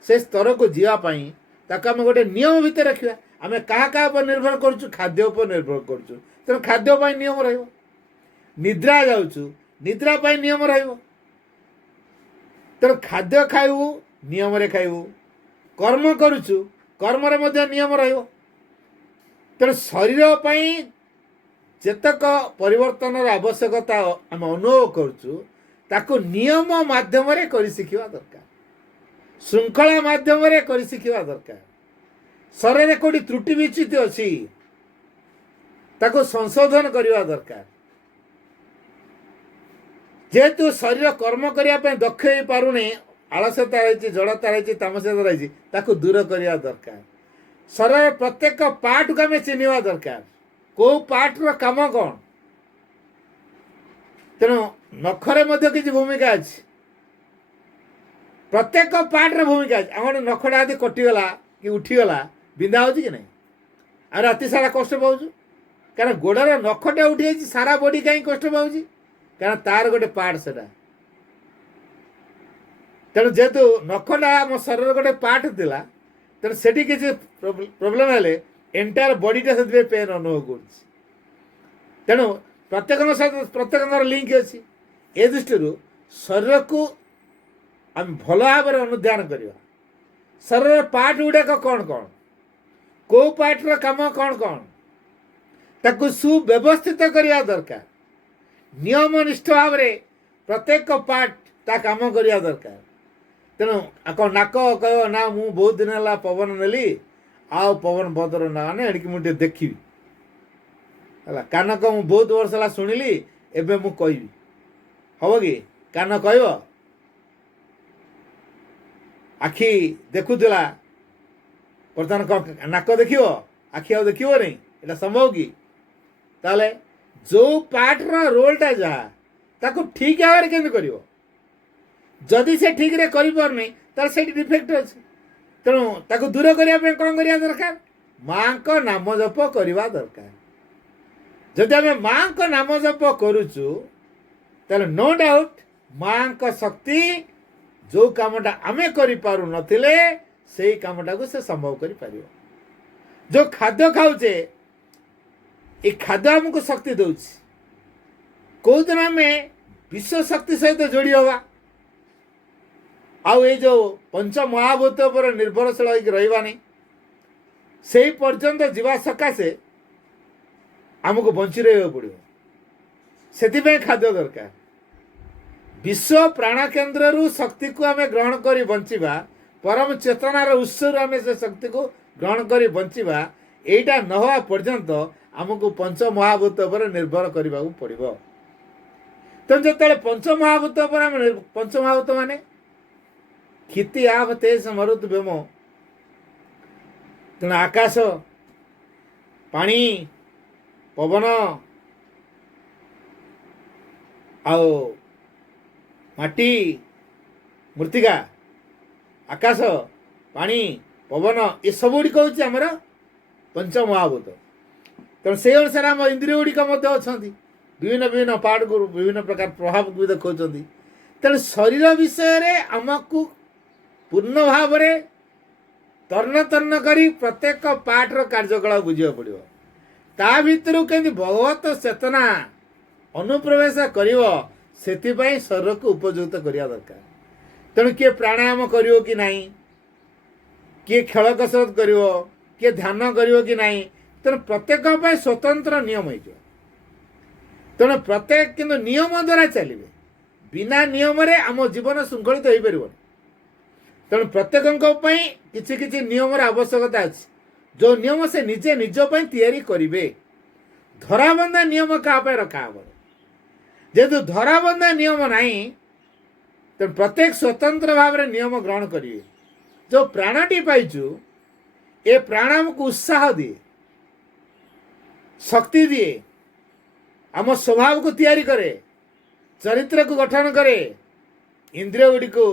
ସେ ସ୍ତରକୁ ଯିବା ପାଇଁ ତାକୁ ଆମେ ଗୋଟେ ନିୟମ ଭିତରେ ରଖିବା। ଆମେ କାହା ଉପରେ ନିର୍ଭର କରୁଛୁ? ଖାଦ୍ୟ ଉପରେ ନିର୍ଭର କରୁଛୁ। ତେଣୁ ଖାଦ୍ୟ ପାଇଁ ନିୟମ ରହିବ। ନିଦ୍ରା ଯାଉଛୁ, ନିଦ୍ରା ପାଇଁ ନିୟମ ରହିବ। ତେଣୁ ଖାଦ୍ୟ ଖାଇବୁ, ନିୟମରେ ଖାଇବୁ। କର୍ମ କରୁଛୁ, କର୍ମରେ ମଧ୍ୟ ନିୟମ ରହିବ। ତେଣୁ ଶରୀର ପାଇଁ ଯେତେକ ପରିବର୍ତ୍ତନର ଆବଶ୍ୟକତା ଆମେ ଅନୁଭବ କରୁଛୁ, ତାକୁ ନିୟମ ମାଧ୍ୟମରେ କରି ଶିଖିବା ଦରକାର, ଶୃଙ୍ଖଳା ମାଧ୍ୟମରେ କରି ଶିଖିବା ଦରକାର। ଶରୀରରେ କେଉଁଠି ତ୍ରୁଟି ବିଚ୍ୟୁତି ଅଛି, ତାକୁ ସଂଶୋଧନ କରିବା ଦରକାର। ଯେହେତୁ ଶରୀର କର୍ମ କରିବା ପାଇଁ ଦକ୍ଷ ହେଇପାରୁନି, ଆଳସ୍ୟତା ରହିଛି, ଜଡ଼ତା ରହିଛି, ତାମସିକତା ରହିଛି, ତାକୁ ଦୂର କରିବା ଦରକାର। ଶରୀରର ପ୍ରତ୍ୟେକ ପାର୍ଟକୁ ଆମେ ଚିହ୍ନିବା ଦରକାର, କେଉଁ ପାର୍ଟର କାମ କ'ଣ। ତେଣୁ ନଖରେ ମଧ୍ୟ କିଛି ଭୂମିକା ଅଛି, ପ୍ରତ୍ୟେକ ପାର୍ଟର ଭୂମିକା ଅଛି। ଆମର ନଖଟା ଯଦି କଟିଗଲା କି ଉଠିଗଲା, ବିନ୍ଧା ହେଉଛି କି ନାହିଁ? ଆଉ ରାତି ସାରା କଷ୍ଟ ପାଉଛୁ, କାରଣ ଗୋଡ଼ର ନଖଟା ଉଠିଯାଇଛି, ସାରା ବଡି କାହିଁ କଷ୍ଟ ପାଉଛି? କାରଣ ତାର ଗୋଟେ ପାର୍ଟ ସେଟା। ତେଣୁ ଯେହେତୁ ନଖଟା ଆମ ଶରୀରର ଗୋଟେ ପାର୍ଟ ଥିଲା, ତେଣୁ ସେଠି କିଛି ପ୍ରୋବ୍ଲେମ୍ ହେଲେ ଏଣ୍ଟାୟାର ବଡିଟା ସେଥିପାଇଁ ପେନ୍ ଅନୁଭବ କରୁଛି। ତେଣୁ ପ୍ରତ୍ୟେକଙ୍କ ସହିତ ପ୍ରତ୍ୟେକଙ୍କର ଲିଙ୍କ ଅଛି। ଏ ଦୃଷ୍ଟିରୁ ଶରୀରକୁ ଆମେ ଭଲ ଭାବରେ ଅନୁଧ୍ୟାନ କରିବା। ଶରୀରର ପାର୍ଟ ଗୁଡ଼ାକ କ'ଣ କ'ଣ, କେଉଁ ପାର୍ଟର କାମ କ'ଣ କ'ଣ, ତାକୁ ସୁବ୍ୟବସ୍ଥିତ କରିବା ଦରକାର। ନିୟମନିଷ୍ଠ ଭାବରେ ପ୍ରତ୍ୟେକ ପାର୍ଟ ତା କାମ କରିବା ଦରକାର। ତେଣୁ ନାକ କହିବ ନା ମୁଁ ବହୁତ ଦିନ ହେଲା ପବନ ନେଲି, ଆଉ ପବନ ବଦର ନା, ଏଣିକି ମୁଁ ଟିକେ ଦେଖିବି। ହେଲା କାନ କ ମୁଁ ବହୁତ ବର୍ଷ ହେଲା ଶୁଣିଲି ଏବେ ମୁଁ କହିବି ହବ କି କାନ କହିବ ଆଖି ଦେଖୁଥିଲା ବର୍ତ୍ତମାନ କ'ଣ ନାକ ଦେଖିବ ଆଖି ଆଉ ଦେଖିବନି ଏଇଟା ସମ୍ଭବ କି ତାହେଲେ ଯେଉଁ ପାର୍ଟର ରୋଲଟା ଯାହା ତାକୁ ଠିକ୍ ଭାବରେ କେମିତି କରିବ ଯଦି ସେ ଠିକ୍ରେ କରିପାରୁନି ତାହେଲେ ସେଇଠି ଡିଫେକ୍ଟ ଅଛି ତେଣୁ ତାକୁ ଦୂର କରିବା ପାଇଁ କ'ଣ କରିବା ଦରକାର ମାଆଙ୍କ ନାମ ଜପ କରିବା ଦରକାର ଯଦି ଆମେ ମାଆଙ୍କ ନାମ ଜପ କରୁଛୁ ତାହେଲେ ନୋ ଡାଉଟ୍ ମାଆଙ୍କ ଶକ୍ତି ଯେଉଁ କାମଟା ଆମେ କରିପାରୁନଥିଲେ ସେଇ କାମଟାକୁ ସେ ସମ୍ଭବ କରିପାରିବ ଯେଉଁ ଖାଦ୍ୟ ଖାଉଛେ ଏ ଖାଦ୍ୟ ଆମକୁ ଶକ୍ତି ଦେଉଛି କେଉଁଦିନ ଆମେ ବିଶ୍ୱ ଶକ୍ତି ସହିତ ଯୋଡ଼ି ହେବା ଆଉ ଏଇ ଯେଉଁ ପଞ୍ଚମହାଭୂତ ଉପରେ ନିର୍ଭରଶୀଳ ହେଇକି ରହିବାନି ସେଇ ପର୍ଯ୍ୟନ୍ତ ଯିବା ସକାଶେ ଆମକୁ ବଞ୍ଚି ରହିବାକୁ ପଡ଼ିବ ସେଥିପାଇଁ ଖାଦ୍ୟ ଦରକାର ବିଶ୍ୱ ପ୍ରାଣକେନ୍ଦ୍ରରୁ ଶକ୍ତିକୁ ଆମେ ଗ୍ରହଣ କରି ବଞ୍ଚିବା ପରମ ଚେତନାର ଉତ୍ସରୁ ଆମେ ସେ ଶକ୍ତିକୁ ଗ୍ରହଣ କରି ବଞ୍ଚିବା ଏଇଟା ନ ହେବା ପର୍ଯ୍ୟନ୍ତ ଆମକୁ ପଞ୍ଚମହାଭୂତ ଉପରେ ନିର୍ଭର କରିବାକୁ ପଡ଼ିବ ତେଣୁ ଯେତେବେଳେ ପଞ୍ଚମହାଭୂତ ଉପରେ ଆମେ ପଞ୍ଚମହାଭୂତ ମାନେ କ୍ଷିତି ଆପ ତେଜ ମରୁତ ବେମ ତେଣୁ ଆକାଶ ପାଣି ପବନ ଆଉ ମାଟି ମୃତ୍ତିକା ଆକାଶ ପାଣି ପବନ ଏସବୁ ଗୁଡ଼ିକ ହେଉଛି ଆମର ପଞ୍ଚମହାଭୂତ ତେଣୁ ସେହି ଅନୁସାରେ ଆମ ଇନ୍ଦ୍ରିୟ ଗୁଡ଼ିକ ମଧ୍ୟ ଅଛନ୍ତି ବିଭିନ୍ନ ବିଭିନ୍ନ ପାର୍ଟକୁ ବିଭିନ୍ନ ପ୍ରକାର ପ୍ରଭାବକୁ ବି ଦେଖାଉଛନ୍ତି ତେଣୁ ଶରୀର ବିଷୟରେ ଆମକୁ ପୂର୍ଣ୍ଣ ଭାବରେ ତନ୍ନ କରି ପ୍ରତ୍ୟେକ ପାର୍ଟର କାର୍ଯ୍ୟକଳାପ ବୁଝିବାକୁ ପଡ଼ିବ ତା ଭିତରୁ କେମିତି ଭଗବତ ଚେତନା ଅନୁପ୍ରବେଶ କରିବ ସେଥିପାଇଁ ଶରୀରକୁ ଉପଯୁକ୍ତ କରିବା ଦରକାର ତେଣୁ କିଏ ପ୍ରାଣାୟାମ କରିବ କି ନାହିଁ କିଏ ଖେଳ କସରତ କରିବ କିଏ ଧ୍ୟାନ କରିବ କି ନାହିଁ ତେଣୁ ପ୍ରତ୍ୟେକ ପାଇଁ ସ୍ୱତନ୍ତ୍ର ନିୟମ ହେଇଯିବ ତେଣୁ ପ୍ରତ୍ୟେକ କିନ୍ତୁ ନିୟମ ଦ୍ୱାରା ଚାଲିବେ ବିନା ନିୟମରେ ଆମ ଜୀବନ ଶୃଙ୍ଖଳିତ ହୋଇପାରିବନି ତେଣୁ ପ୍ରତ୍ୟେକଙ୍କ ପାଇଁ କିଛି କିଛି ନିୟମର ଆବଶ୍ୟକତା ଅଛି ଯେଉଁ ନିୟମ ସେ ନିଜେ ନିଜ ପାଇଁ ତିଆରି କରିବେ ଧରାବନ୍ଧା ନିୟମ କାହା ପାଇଁ ରଖା ହେବ ଯେହେତୁ ଧରାବନ୍ଧା ନିୟମ ନାହିଁ ତେଣୁ ପ୍ରତ୍ୟେକ ସ୍ୱତନ୍ତ୍ର ଭାବରେ ନିୟମ ଗ୍ରହଣ କରିବେ ଯେଉଁ ପ୍ରାଣଟି ପାଇଛୁ ଏ ପ୍ରାଣ ଆମକୁ ଉତ୍ସାହ ଦିଏ ଶକ୍ତି ଦିଏ ଆମ ସ୍ୱଭାବକୁ ତିଆରି କରେ ଚରିତ୍ରକୁ ଗଠନ କରେ ଇନ୍ଦ୍ରିୟ ଗୁଡ଼ିକୁ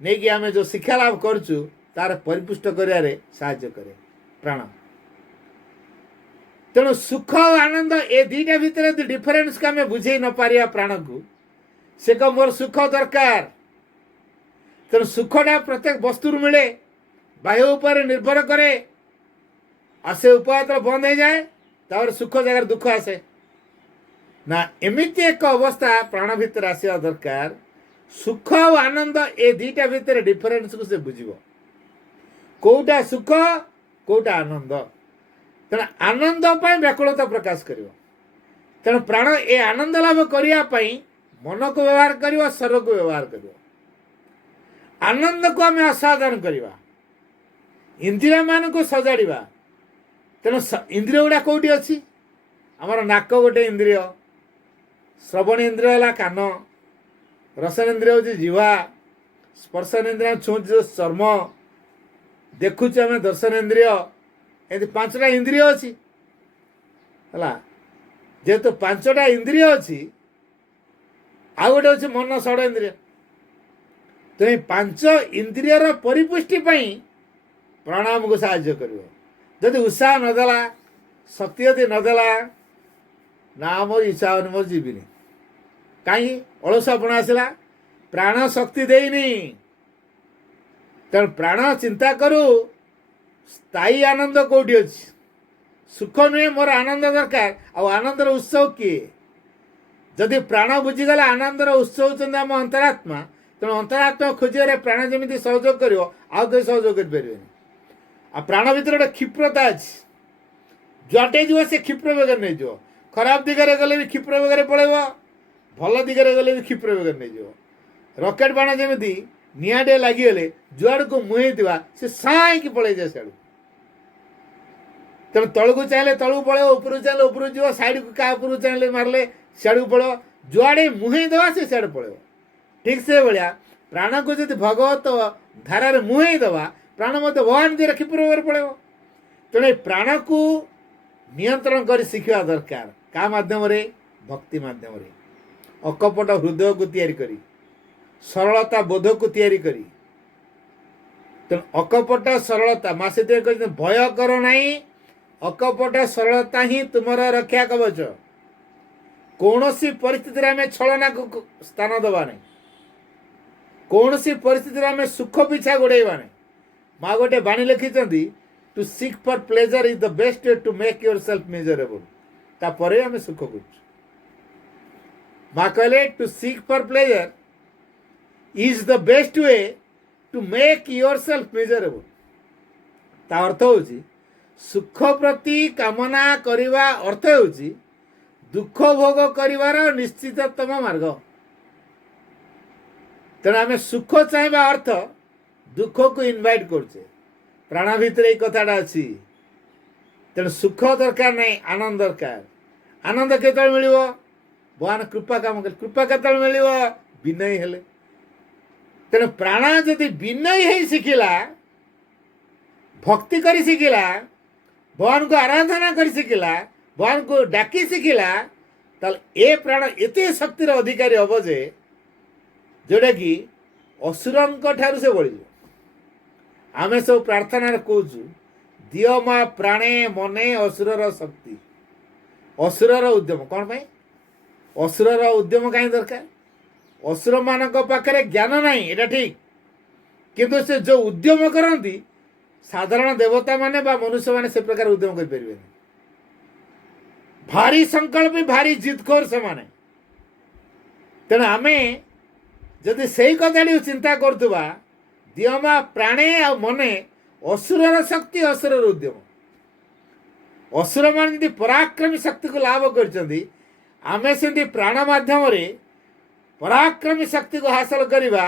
ନେଇକି ଆମେ ଯେଉଁ ଶିକ୍ଷା ଲାଭ କରୁଛୁ ତାର ପରିପୁଷ୍ଟ କରିବାରେ ସାହାଯ୍ୟ କରେ ପ୍ରାଣ ତେଣୁ ସୁଖ ଆଉ ଆନନ୍ଦ ଏ ଦୁଇଟା ଭିତରେ ଯଦି ଡିଫରେନ୍ସକୁ ଆମେ ବୁଝେଇ ନ ପାରିବା ପ୍ରାଣକୁ ସେ କ'ଣ ମୋର ସୁଖ ଦରକାର ତେଣୁ ସୁଖଟା ପ୍ରତ୍ୟେକ ବସ୍ତୁରୁ ମିଳେ ବାହ୍ୟ ଉପରେ ନିର୍ଭର କରେ ଆଉ ସେ ଉପାୟ ଯେତେବେଳେ ବନ୍ଦ ହେଇଯାଏ ତାପରେ ସୁଖ ଜାଗାରେ ଦୁଃଖ ଆସେ ନା ଏମିତି ଏକ ଅବସ୍ଥା ପ୍ରାଣ ଭିତରେ ଆସିବା ଦରକାର ସୁଖ ଆଉ ଆନନ୍ଦ ଏ ଦୁଇଟା ଭିତରେ ଡିଫରେନ୍ସକୁ ସେ ବୁଝିବ କେଉଁଟା ସୁଖ କେଉଁଟା ଆନନ୍ଦ ତେଣୁ ଆନନ୍ଦ ପାଇଁ ବ୍ୟାକୁଳତା ପ୍ରକାଶ କରିବ ତେଣୁ ପ୍ରାଣ ଏ ଆନନ୍ଦ ଲାଭ କରିବା ପାଇଁ ମନକୁ ବ୍ୟବହାର କରିବ ଶରୀରକୁ ବ୍ୟବହାର କରିବ ଆନନ୍ଦକୁ ଆମେ ଆସ୍ୱାଦନ କରିବା ଇନ୍ଦ୍ରିୟମାନଙ୍କୁ ସଜାଡ଼ିବା ତେଣୁ ଇନ୍ଦ୍ରିୟ ଗୁଡ଼ା କେଉଁଠି ଅଛି ଆମର ନାକ ଗୋଟେ ଇନ୍ଦ୍ରିୟ ଶ୍ରବଣ ଇନ୍ଦ୍ରିୟ ହେଲା କାନ ରସନ ଇନ୍ଦ୍ରିୟ ହେଉଛି ଜିହ୍ବା ସ୍ପର୍ଶନ ଇନ୍ଦ୍ରିୟ ଛୁଉଁଛି ଚର୍ମ ଦେଖୁଛୁ ଆମେ ଦର୍ଶନ ଇନ୍ଦ୍ରିୟ ଏମିତି 5ଟା ଇନ୍ଦ୍ରିୟ ଅଛି ହେଲା ଯେହେତୁ 5ଟା ଇନ୍ଦ୍ରିୟ ଅଛି ଆଉ ଗୋଟେ ଅଛି ମନ ଷଡ଼ ଇନ୍ଦ୍ରିୟ ତେଣୁ ଏ 5 ଇନ୍ଦ୍ରିୟର ପରିପୁଷ୍ଟି ପାଇଁ ପ୍ରାଣ ଆମକୁ ସାହାଯ୍ୟ କରିବ ଯଦି ଉତ୍ସାହ ନଦେଲା ଶକ୍ତି ଯଦି ନଦେଲା ନା ମୋର ଇଚ୍ଛା ହେଉନି ମୋର ଯିବିନି କାହିଁକି ଅଳସୁଆପଣ ଆସିଲା ପ୍ରାଣ ଶକ୍ତି ଦେଇନି ତେଣୁ ପ୍ରାଣ ଚିନ୍ତା କରୁ ସ୍ଥାୟୀ ଆନନ୍ଦ କେଉଁଠି ଅଛି ସୁଖ ନୁହେଁ ମୋର ଆନନ୍ଦ ଦରକାର ଆଉ ଆନନ୍ଦର ଉତ୍ସ କିଏ ଯଦି ପ୍ରାଣ ବୁଝିଗଲା ଆନନ୍ଦର ଉତ୍ସ ହେଉଛନ୍ତି ଆମ ଅନ୍ତରାତ୍ମା ତେଣୁ ଅନ୍ତରାତ୍ମା ଖୋଜିବାରେ ପ୍ରାଣ ଯେମିତି ସହଯୋଗ କରିବ ଆଉ କେହି ସହଯୋଗ କରିପାରିବେନି ଆଉ ପ୍ରାଣ ଭିତରେ ଗୋଟେ କ୍ଷିପ୍ରତା ଅଛି ଯୁଆଡ଼େ ଯିବ ସେ କ୍ଷିପ୍ର ବେଗରେ ନେଇଯିବ ଖରାପ ଦିଗରେ ଗଲେ ବି କ୍ଷିପ୍ର ବେଗରେ ପଳେଇବ ଭଲ ଦିଗରେ ଗଲେ ବି କ୍ଷିପ୍ର ବେଗରେ ନେଇଯିବ ରକେଟ ବାଣ ଯେମିତି ନିଆଁଟେ ଲାଗିଗଲେ ଯୁଆଡ଼କୁ ମୁହେଁଇଥିବା ସେ ସାଇଁକି ପଳେଇଯାଏ ସିଆଡ଼କୁ ତେଣୁ ତଳକୁ ଚାହିଁଲେ ତଳକୁ ପଳେଇବ, ଉପରକୁ ଚାହିଁଲେ ଉପରକୁ ଯିବ, ସାଇଡ଼କୁ କାହା ଉପରକୁ ଚାହିଁଲେ ମାରିଲେ ସିଆଡ଼କୁ ପଳେଇବ, ଯୁଆଡ଼େ ମୁହେଇ ଦେବା ସେ ସିଆଡ଼େ ପଳେଇବ। ଠିକ୍ ସେଭଳିଆ ପ୍ରାଣକୁ ଯଦି ଭଗବତ ଧାରାରେ ମୁହେଇ ଦେବା, ପ୍ରାଣ ମଧ୍ୟ ଭଗବାନ ଦିହରେ କ୍ଷିପ୍ର ଭାବରେ ପଳେଇବ। ତେଣୁ ଏ ପ୍ରାଣକୁ ନିୟନ୍ତ୍ରଣ କରି ଶିଖିବା ଦରକାର। କାହା ମାଧ୍ୟମରେ? ଭକ୍ତି ମାଧ୍ୟମରେ, ଅକପଟ ହୃଦୟକୁ ତିଆରି କରି, ସରଳତା ବୋଧକୁ ତିଆରି କରି। ତେଣୁ ଅକପଟ ସରଳତା ମା ସେଥିରେ କହିଛନ୍ତି ଭୟ କର ନାହିଁ, ଅକପଟ ସରଳତା ହିଁ ତୁମର ରକ୍ଷା କବଚ। କୌଣସି ପରିସ୍ଥିତିରେ ଆମେ ଛଳନାକୁ ସ୍ଥାନ ଦେବା ନାହିଁ, କୌଣସି ପରିସ୍ଥିତିରେ ଆମେ ସୁଖ ପିଛା ଗୋଡ଼େଇବା ନାହିଁ। ମା ଗୋଟେ ବାଣୀ ଲେଖିଛନ୍ତି, to seek for pleasure is the best way to make yourself miserable. ତାପରେ ଆମେ ସୁଖ କରୁଛୁ। ମା କହିଲେ to seek for pleasure is the best way to make yourself miserable. ତା ଅର୍ଥ ହେଉଛି ସୁଖ ପ୍ରତି କାମନା କରିବା ଅର୍ଥ ହେଉଛି ଦୁଃଖ ଭୋଗ କରିବାର ନିଶ୍ଚିତତମ ମାର୍ଗ। ତେଣୁ ଆମେ ସୁଖ ଚାହିଁବା ଅର୍ଥ ଦୁଃଖକୁ ଇନଭାଇଟ୍ କରୁଛେ। ପ୍ରାଣ ଭିତରେ ଏଇ କଥାଟା ଅଛି। ତେଣୁ ସୁଖ ଦରକାର ନାହିଁ, ଆନନ୍ଦ ଦରକାର। ଆନନ୍ଦ କେତେବେଳେ ମିଳିବ? ଭଗବାନ କୃପା କାମ କଲେ। କୃପା କେତେବେଳେ ମିଳିବ? ବିନୟୀ ହେଲେ। ତେଣୁ ପ୍ରାଣ ଯଦି ବିନୟୀ ହେଇ ଶିଖିଲା, ଭକ୍ତି କରି ଶିଖିଲା, ଭଗବାନଙ୍କୁ ଆରାଧନା କରି ଶିଖିଲା, ଭଗବାନଙ୍କୁ ଡାକି ଶିଖିଲା, ତାହେଲେ ଏ ପ୍ରାଣ ଏତେ ଶକ୍ତିର ଅଧିକାରୀ ହବ ଯେ ଯେଉଁଟାକି ଅସୁରଙ୍କ ଠାରୁ ସେ ବଳିଯିବ। ଆମେ ସବୁ ପ୍ରାର୍ଥନାରେ କହୁଛୁ, ଦିଅ ମା ପ୍ରାଣେ ମନେ ଅସୁରର ଶକ୍ତି। ଅସୁରର ଉଦ୍ୟମ କ'ଣ ପାଇଁ? ଅସୁରର ଉଦ୍ୟମ କାହିଁ ଦରକାର? ଅସୁରମାନଙ୍କ ପାଖରେ ଜ୍ଞାନ ନାହିଁ, ଏଇଟା ଠିକ୍। କିନ୍ତୁ ସେ ଯେଉଁ ଉଦ୍ୟମ କରନ୍ତି, ସାଧାରଣ ଦେବତାମାନେ ବା ମନୁଷ୍ୟମାନେ ସେ ପ୍ରକାର ଉଦ୍ୟମ କରିପାରିବେନି। ଭାରି ସଂକଳ୍ପୀ, ଭାରି ଜିଦଖୋର ସେମାନେ। ତେଣୁ ଆମେ ଯଦି ସେଇ କଥାଟିକୁ ଚିନ୍ତା କରୁଥିବା, ଦିଅ ମା ପ୍ରାଣେ ଆଉ ମନେ ଅସୁରର ଶକ୍ତି, ଅସୁରର ଉଦ୍ୟମ। ଅସୁରମାନେ ଯେମିତି ପରାକ୍ରମୀ ଶକ୍ତିକୁ ଲାଭ କରିଛନ୍ତି, ଆମେ ସେମିତି ପ୍ରାଣ ମାଧ୍ୟମରେ ପରାକ୍ରମୀ ଶକ୍ତିକୁ ହାସଲ କରିବା,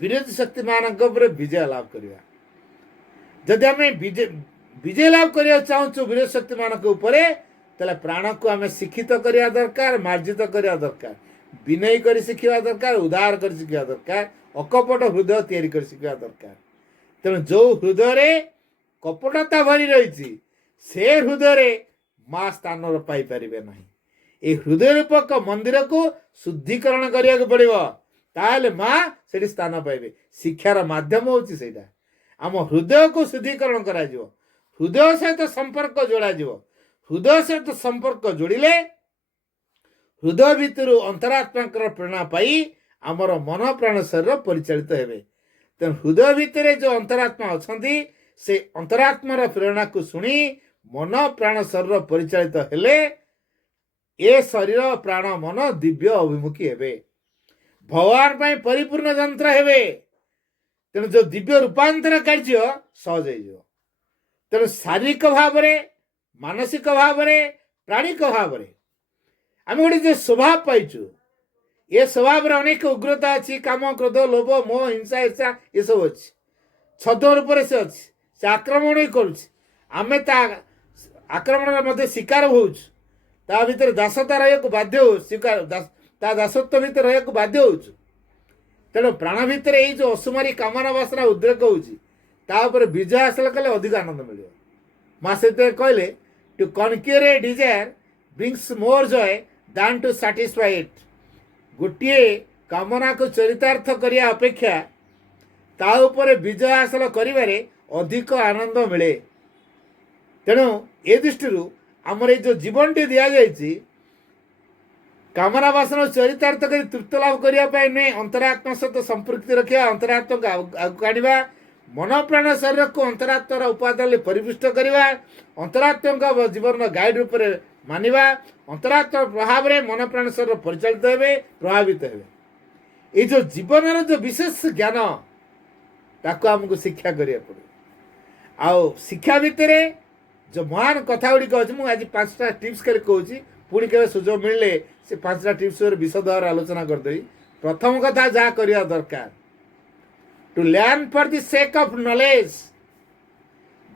ବିରୋଧୀ ଶକ୍ତିମାନଙ୍କ ଉପରେ ବିଜୟ ଲାଭ କରିବା। ଯଦି ଆମେ ବିଜୟ ଲାଭ କରିବାକୁ ଚାହୁଁଛୁ ବିରୋଧୀ ଶକ୍ତିମାନଙ୍କ ଉପରେ, ତାହେଲେ ପ୍ରାଣକୁ ଆମେ ଶିକ୍ଷିତ କରିବା ଦରକାର, ମାର୍ଜିତ କରିବା ଦରକାର, ବିନୟୀ କରି ଶିଖିବା ଦରକାର, ଉଦାର କରି ଶିଖିବା ଦରକାର, ଅକପଟ ହୃଦୟ ତିଆରି କରି ଶିଖିବା ଦରକାର। ତେଣୁ ଯେଉଁ ହୃଦୟରେ କପଟତା ଭରି ରହିଛି, ସେ ହୃଦୟରେ ମା ସ୍ଥାନ ପାଇପାରିବେ ନାହିଁ। এই ହୃଦୟ ରୂପକ ମନ୍ଦିରକୁ ଶୁଦ୍ଧିକରଣ କରିବାକୁ ପଡ଼ିବ, ତାହେଲେ ମା ସେଠି ସ୍ଥାନ ପାଇବେ। ଶିକ୍ଷାର ମାଧ୍ୟମ ହେଉଛି ସେଇଟା। ଆମ ହୃଦୟକୁ ଶୁଦ୍ଧିକରଣ କରାଯିବ, ହୃଦୟ ସହିତ ସମ୍ପର୍କ ଯୋଡ଼ାଯିବ। ହୃଦୟ ସହିତ ସମ୍ପର୍କ ଯୋଡ଼ିଲେ ହୃଦୟ ଭିତରୁ ଅନ୍ତରାତ୍ମାଙ୍କର ପ୍ରେରଣା ପାଇ ଆମର ମନ ପ୍ରାଣ ଶରୀର ପରିଚାଳିତ ହେବେ। ତେଣୁ ହୃଦୟ ଭିତରେ ଯେଉଁ ଅନ୍ତରାତ୍ମା ଅଛନ୍ତି, ସେ ଅନ୍ତରାତ୍ମାର ପ୍ରେରଣାକୁ ଶୁଣି ମନ ପ୍ରାଣ ଶରୀର ପରିଚାଳିତ ହେଲେ ଏ ଶରୀର ପ୍ରାଣ ମନ ଦିବ୍ୟ ଅଭିମୁଖୀ ହେବେ, ଭଗବାନ ପାଇଁ ପରିପୂର୍ଣ୍ଣ ଯନ୍ତ୍ର ହେବେ। ତେଣୁ ଯେଉଁ ଦିବ୍ୟ ରୂପାନ୍ତର କାର୍ଯ୍ୟ ସହଜ ହେଇଯିବ। ତେଣୁ ଶାରୀରିକ ଭାବରେ, ମାନସିକ ଭାବରେ, ପ୍ରାଣିକ ଭାବରେ ଆମେ ଗୋଟେ ଯେ ସ୍ୱଭାବ ପାଇଛୁ, ଏ ସ୍ୱଭାବରେ ଅନେକ ଉଗ୍ରତା ଅଛି। କାମ, କ୍ରୋଧ, ଲୋଭ, ମୋହ, ହିଂସା, ଇର୍ଷା ଏସବୁ ଅଛି। ଛଦ୍ମ ରୂପରେ ସେ ଅଛି, ସେ ଆକ୍ରମଣ ହିଁ କରୁଛି। ଆମେ ତା ଆକ୍ରମଣର ମଧ୍ୟ ଶିକାର ହେଉଛୁ। ତା ଭିତରେ ଦାସତା ରହିବାକୁ ବାଧ୍ୟ ହେଉଛୁ, ତା ଦାସତ୍ୱ ଭିତରେ ରହିବାକୁ ବାଧ୍ୟ ହେଉଛୁ। ତେଣୁ ପ୍ରାଣ ଭିତରେ ଏଇ ଯେଉଁ ଅସୁମାରୀ କାମନା ବାସନା ଉଦ୍ରେକ ହେଉଛି, ତା ଉପରେ ବିଜୟ ହାସଲ କଲେ ଅଧିକ ଆନନ୍ଦ ମିଳିବ। ମା ସେଥିପାଇଁ କହିଲେ, ଟୁ କନକ୍ୟୁର ଏ ଡିଜାୟାର ବ୍ରିଙ୍ଗସ୍ ମୋର୍ ଜୟ ଦାନ୍ ଟୁ ସାଟିସ୍ଫାଇ ଇଟ୍। ଗୋଟିଏ କାମନାକୁ ଚରିତାର୍ଥ କରିବା ଅପେକ୍ଷା ତା ଉପରେ ବିଜୟ ହାସଲ କରିବାରେ ଅଧିକ ଆନନ୍ଦ ମିଳେ। ତେଣୁ ଏ ଦୃଷ୍ଟିରୁ ଆମର ଏଇ ଯେଉଁ ଜୀବନଟି ଦିଆଯାଇଛି, କାମନା ବାସନା ଚରିତାର୍ଥ କରି ତୃପ୍ତ ଲାଭ କରିବା ପାଇଁ ନୁହେଁ, ଅନ୍ତରାତ୍ମା ସହିତ ସମ୍ପୃକ୍ତି ରଖିବା, ଅନ୍ତରାତ୍ମାକୁ ଆଗକୁ ଆଣିବା, ମନ ପ୍ରାଣ ଶରୀରକୁ ଅନ୍ତରାତ୍ମାର ଉପାଦାନରେ ପରିପୃଷ୍ଟ କରିବା, ଅନ୍ତରାତ୍ମାଙ୍କ ଜୀବନର ଗାଇଡ୍ ରୂପରେ ମାନିବା, ଅନ୍ତରାତ୍ମା ପ୍ରଭାବରେ ମନ ପ୍ରାଣ ଶରୀର ପରିଚାଳିତ ହେବେ, ପ୍ରଭାବିତ ହେବେ। ଏଇ ଯେଉଁ ଜୀବନର ଯେଉଁ ବିଶେଷ ଜ୍ଞାନ, ତାକୁ ଆମକୁ ଶିକ୍ଷା କରିବାକୁ ପଡ଼ିବ। ଆଉ ଶିକ୍ଷା ଭିତରେ ଯେଉଁ ମହାନ କଥା ଗୁଡ଼ିକ ଅଛି, ମୁଁ ଆଜି 5ଟା ଟିପ୍ସ କରି କହୁଛି, ପୁଣି କେବେ ସୁଯୋଗ ମିଳିଲେ ସେ 5ଟା ଟିପ୍ସ ଉପରେ ବିଶଦ ଭାବରେ ଆଲୋଚନା କରିଦେବି। ପ୍ରଥମ କଥା ଯାହା କରିବା ଦରକାର, to learn for the sake of knowledge.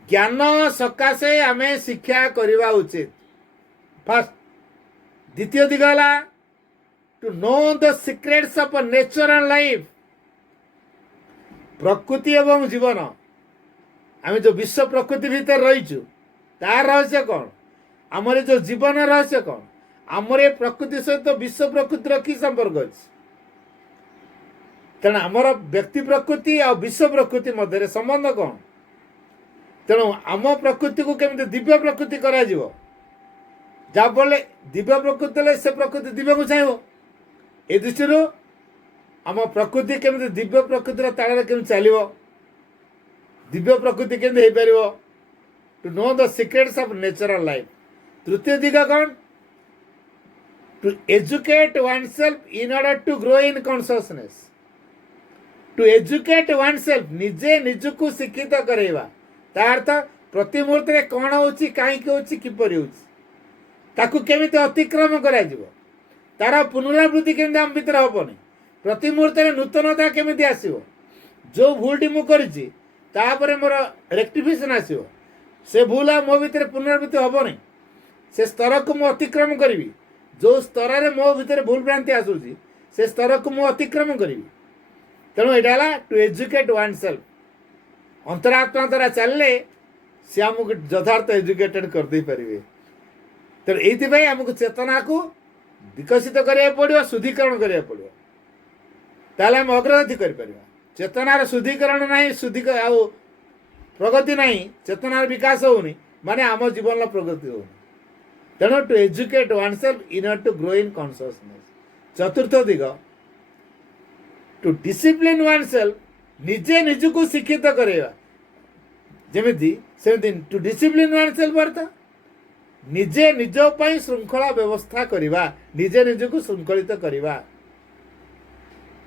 ଜ୍ଞାନ ସକାଶେ ଆମେ ଶିକ୍ଷା କରିବା ଉଚିତ ଫାର୍ଷ୍ଟ। ଦ୍ୱିତୀୟ ଦିଗ ହେଲା two know the secrets of nature and life. ପ୍ରକୃତି ଏବଂ ଜୀବନ, ଆମେ ଯେଉଁ ବିଶ୍ୱ ପ୍ରକୃତି ଭିତରେ ରହିଛୁ ତାର ରହସ୍ୟ କ'ଣ, ଆମର ଯେଉଁ ଜୀବନ ରହସ୍ୟ କ'ଣ, ଆମର ଏ ପ୍ରକୃତି ସହିତ ବିଶ୍ୱ ପ୍ରକୃତିର କି ସମ୍ପର୍କ ଅଛି। ତେଣୁ ଆମର ବ୍ୟକ୍ତି ପ୍ରକୃତି ଆଉ ବିଶ୍ୱ ପ୍ରକୃତି ମଧ୍ୟରେ ସମ୍ବନ୍ଧ କ'ଣ। ତେଣୁ ଆମ ପ୍ରକୃତିକୁ କେମିତି ଦିବ୍ୟ ପ୍ରକୃତି କରାଯିବ, ଯାହାଫଳରେ ଦିବ୍ୟ ପ୍ରକୃତି ହେଲେ ସେ ପ୍ରକୃତି ଦିବ୍ୟକୁ ଚାହିଁବ। ଏ ଦୃଷ୍ଟିରୁ ଆମ ପ୍ରକୃତି କେମିତି ଦିବ୍ୟ ପ୍ରକୃତିର ତାଳରେ କେମିତି ଚାଲିବ, ଦିବ୍ୟ ପ୍ରକୃତି କେମିତି ହେଇପାରିବ, to know the secrets of natural life. ତୃତୀୟ ଦିଗ କ'ଣ, to educate oneself in order to grow in consciousness. To educate oneself, ନିଜେ ନିଜକୁ ଶିକ୍ଷିତ କରାଇବା। ତା ଅର୍ଥ ପ୍ରତି ମୁହୂର୍ତ୍ତରେ କ'ଣ ହେଉଛି, କାହିଁକି ହେଉଛି, କିପରି ହେଉଛି, ତାକୁ କେମିତି ଅତିକ୍ରମ କରାଯିବ, ତାର ପୁନରାବୃତ୍ତି କେମିତି ଆମ ଭିତରେ ହେବନି, ପ୍ରତି ମୁହୂର୍ତ୍ତରେ ନୂତନତା କେମିତି ଆସିବ, ଯେଉଁ ଭୁଲଟି ମୁଁ କରିଛି ତାପରେ ମୋର ରେକ୍ଟିଫିକେସନ୍ ଆସିବ, ସେ ଭୁଲ ଆଉ ମୋ ଭିତରେ ପୁନରାବୃତ୍ତି ହେବନି, ସେ ସ୍ତରକୁ ମୁଁ ଅତିକ୍ରମ କରିବି। ଯେଉଁ ସ୍ତରରେ ମୋ ଭିତରେ ଭୁଲ ଭ୍ରାନ୍ତି ଆସୁଛି ସେ ସ୍ତରକୁ ମୁଁ ଅତିକ୍ରମ କରିବି। ତେଣୁ ଏଇଟା ହେଲା ଟୁ ଏଜୁକେଟ୍ ୱାନ୍ସେଲ୍ଫ। ଅନ୍ତରାତ୍ମା ଦ୍ୱାରା ଚାଲିଲେ ସେ ଆମକୁ ଯଥାର୍ଥ ଏଜୁକେଟେଡ୍ କରିଦେଇପାରିବେ। ତେଣୁ ଏଇଥିପାଇଁ ଆମକୁ ଚେତନାକୁ ବିକଶିତ କରିବାକୁ ପଡ଼ିବ, ଶୁଦ୍ଧିକରଣ କରିବାକୁ ପଡ଼ିବ, ତାହେଲେ ଆମେ ଅଗ୍ରଗତି କରିପାରିବା। ଚେତନାର ଶୁଦ୍ଧିକରଣ ନାହିଁ, ଆଉ ପ୍ରଗତି ନାହିଁ, ଚେତନାର ବିକାଶ ହେଉନି, ମାନେ ଆମ ଜୀବନର ପ୍ରଗତି ହେଉନି। ତେଣୁ to educate oneself in order to grow in consciousness. ଚତୁର୍ଥ ଦିଗ, ଟୁ ଡିସିପ୍ଲିନ୍ ୱାନ୍ସେଲ୍ଫ, ନିଜେ ନିଜକୁ ଶିକ୍ଷିତ କରାଇବା। ଯେମିତି ସେମିତି ଟୁ ଡିସିପ୍ଲିନ୍ ୱାନ୍ସେଲ୍ଫ ଅର୍ଥ ନିଜେ ନିଜ ପାଇଁ ଶୃଙ୍ଖଳା ବ୍ୟବସ୍ଥା କରିବା, ନିଜେ ନିଜକୁ ଶୃଙ୍ଖଳିତ କରିବା।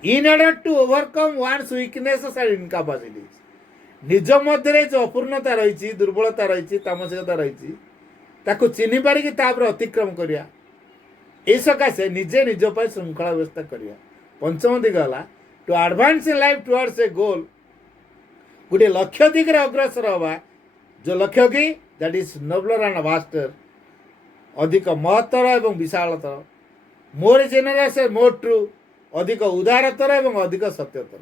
In order to overcome one's weaknesses and incapacities, ନିଜ ମଧ୍ୟରେ ଯେଉଁ ଅପୂର୍ଣ୍ଣତା ରହିଛି, ଦୁର୍ବଳତା ରହିଛି, ତାମସିକତା ରହିଛି, ତାକୁ ଚିହ୍ନି ପାରିକି ତାପରେ ଅତିକ୍ରମ କରିବା। এই ସକାଶେ ନିଜେ ନିଜ ପାଇଁ ଶୃଙ୍ଖଳା ବ୍ୟବସ୍ଥା କରିବା। ପଞ୍ଚମ ଦିଗ ହେଲା to advance in life towards a goal, ଗୋଟିଏ ଲକ୍ଷ୍ୟ ଦିଗରେ ଅଗ୍ରସର ହେବା। ଯେଉଁ ଲକ୍ଷ୍ୟ କି that is nobler and vaster, ଅଧିକ ମହତ୍ତର ଏବଂ ବିଶାଳତର, ମୋର୍ ଜେନେରସ୍ ମୋର୍ ଟ୍ରୁ, ଅଧିକ ଉଦାରତର ଏବଂ ଅଧିକ ସତ୍ୟତର।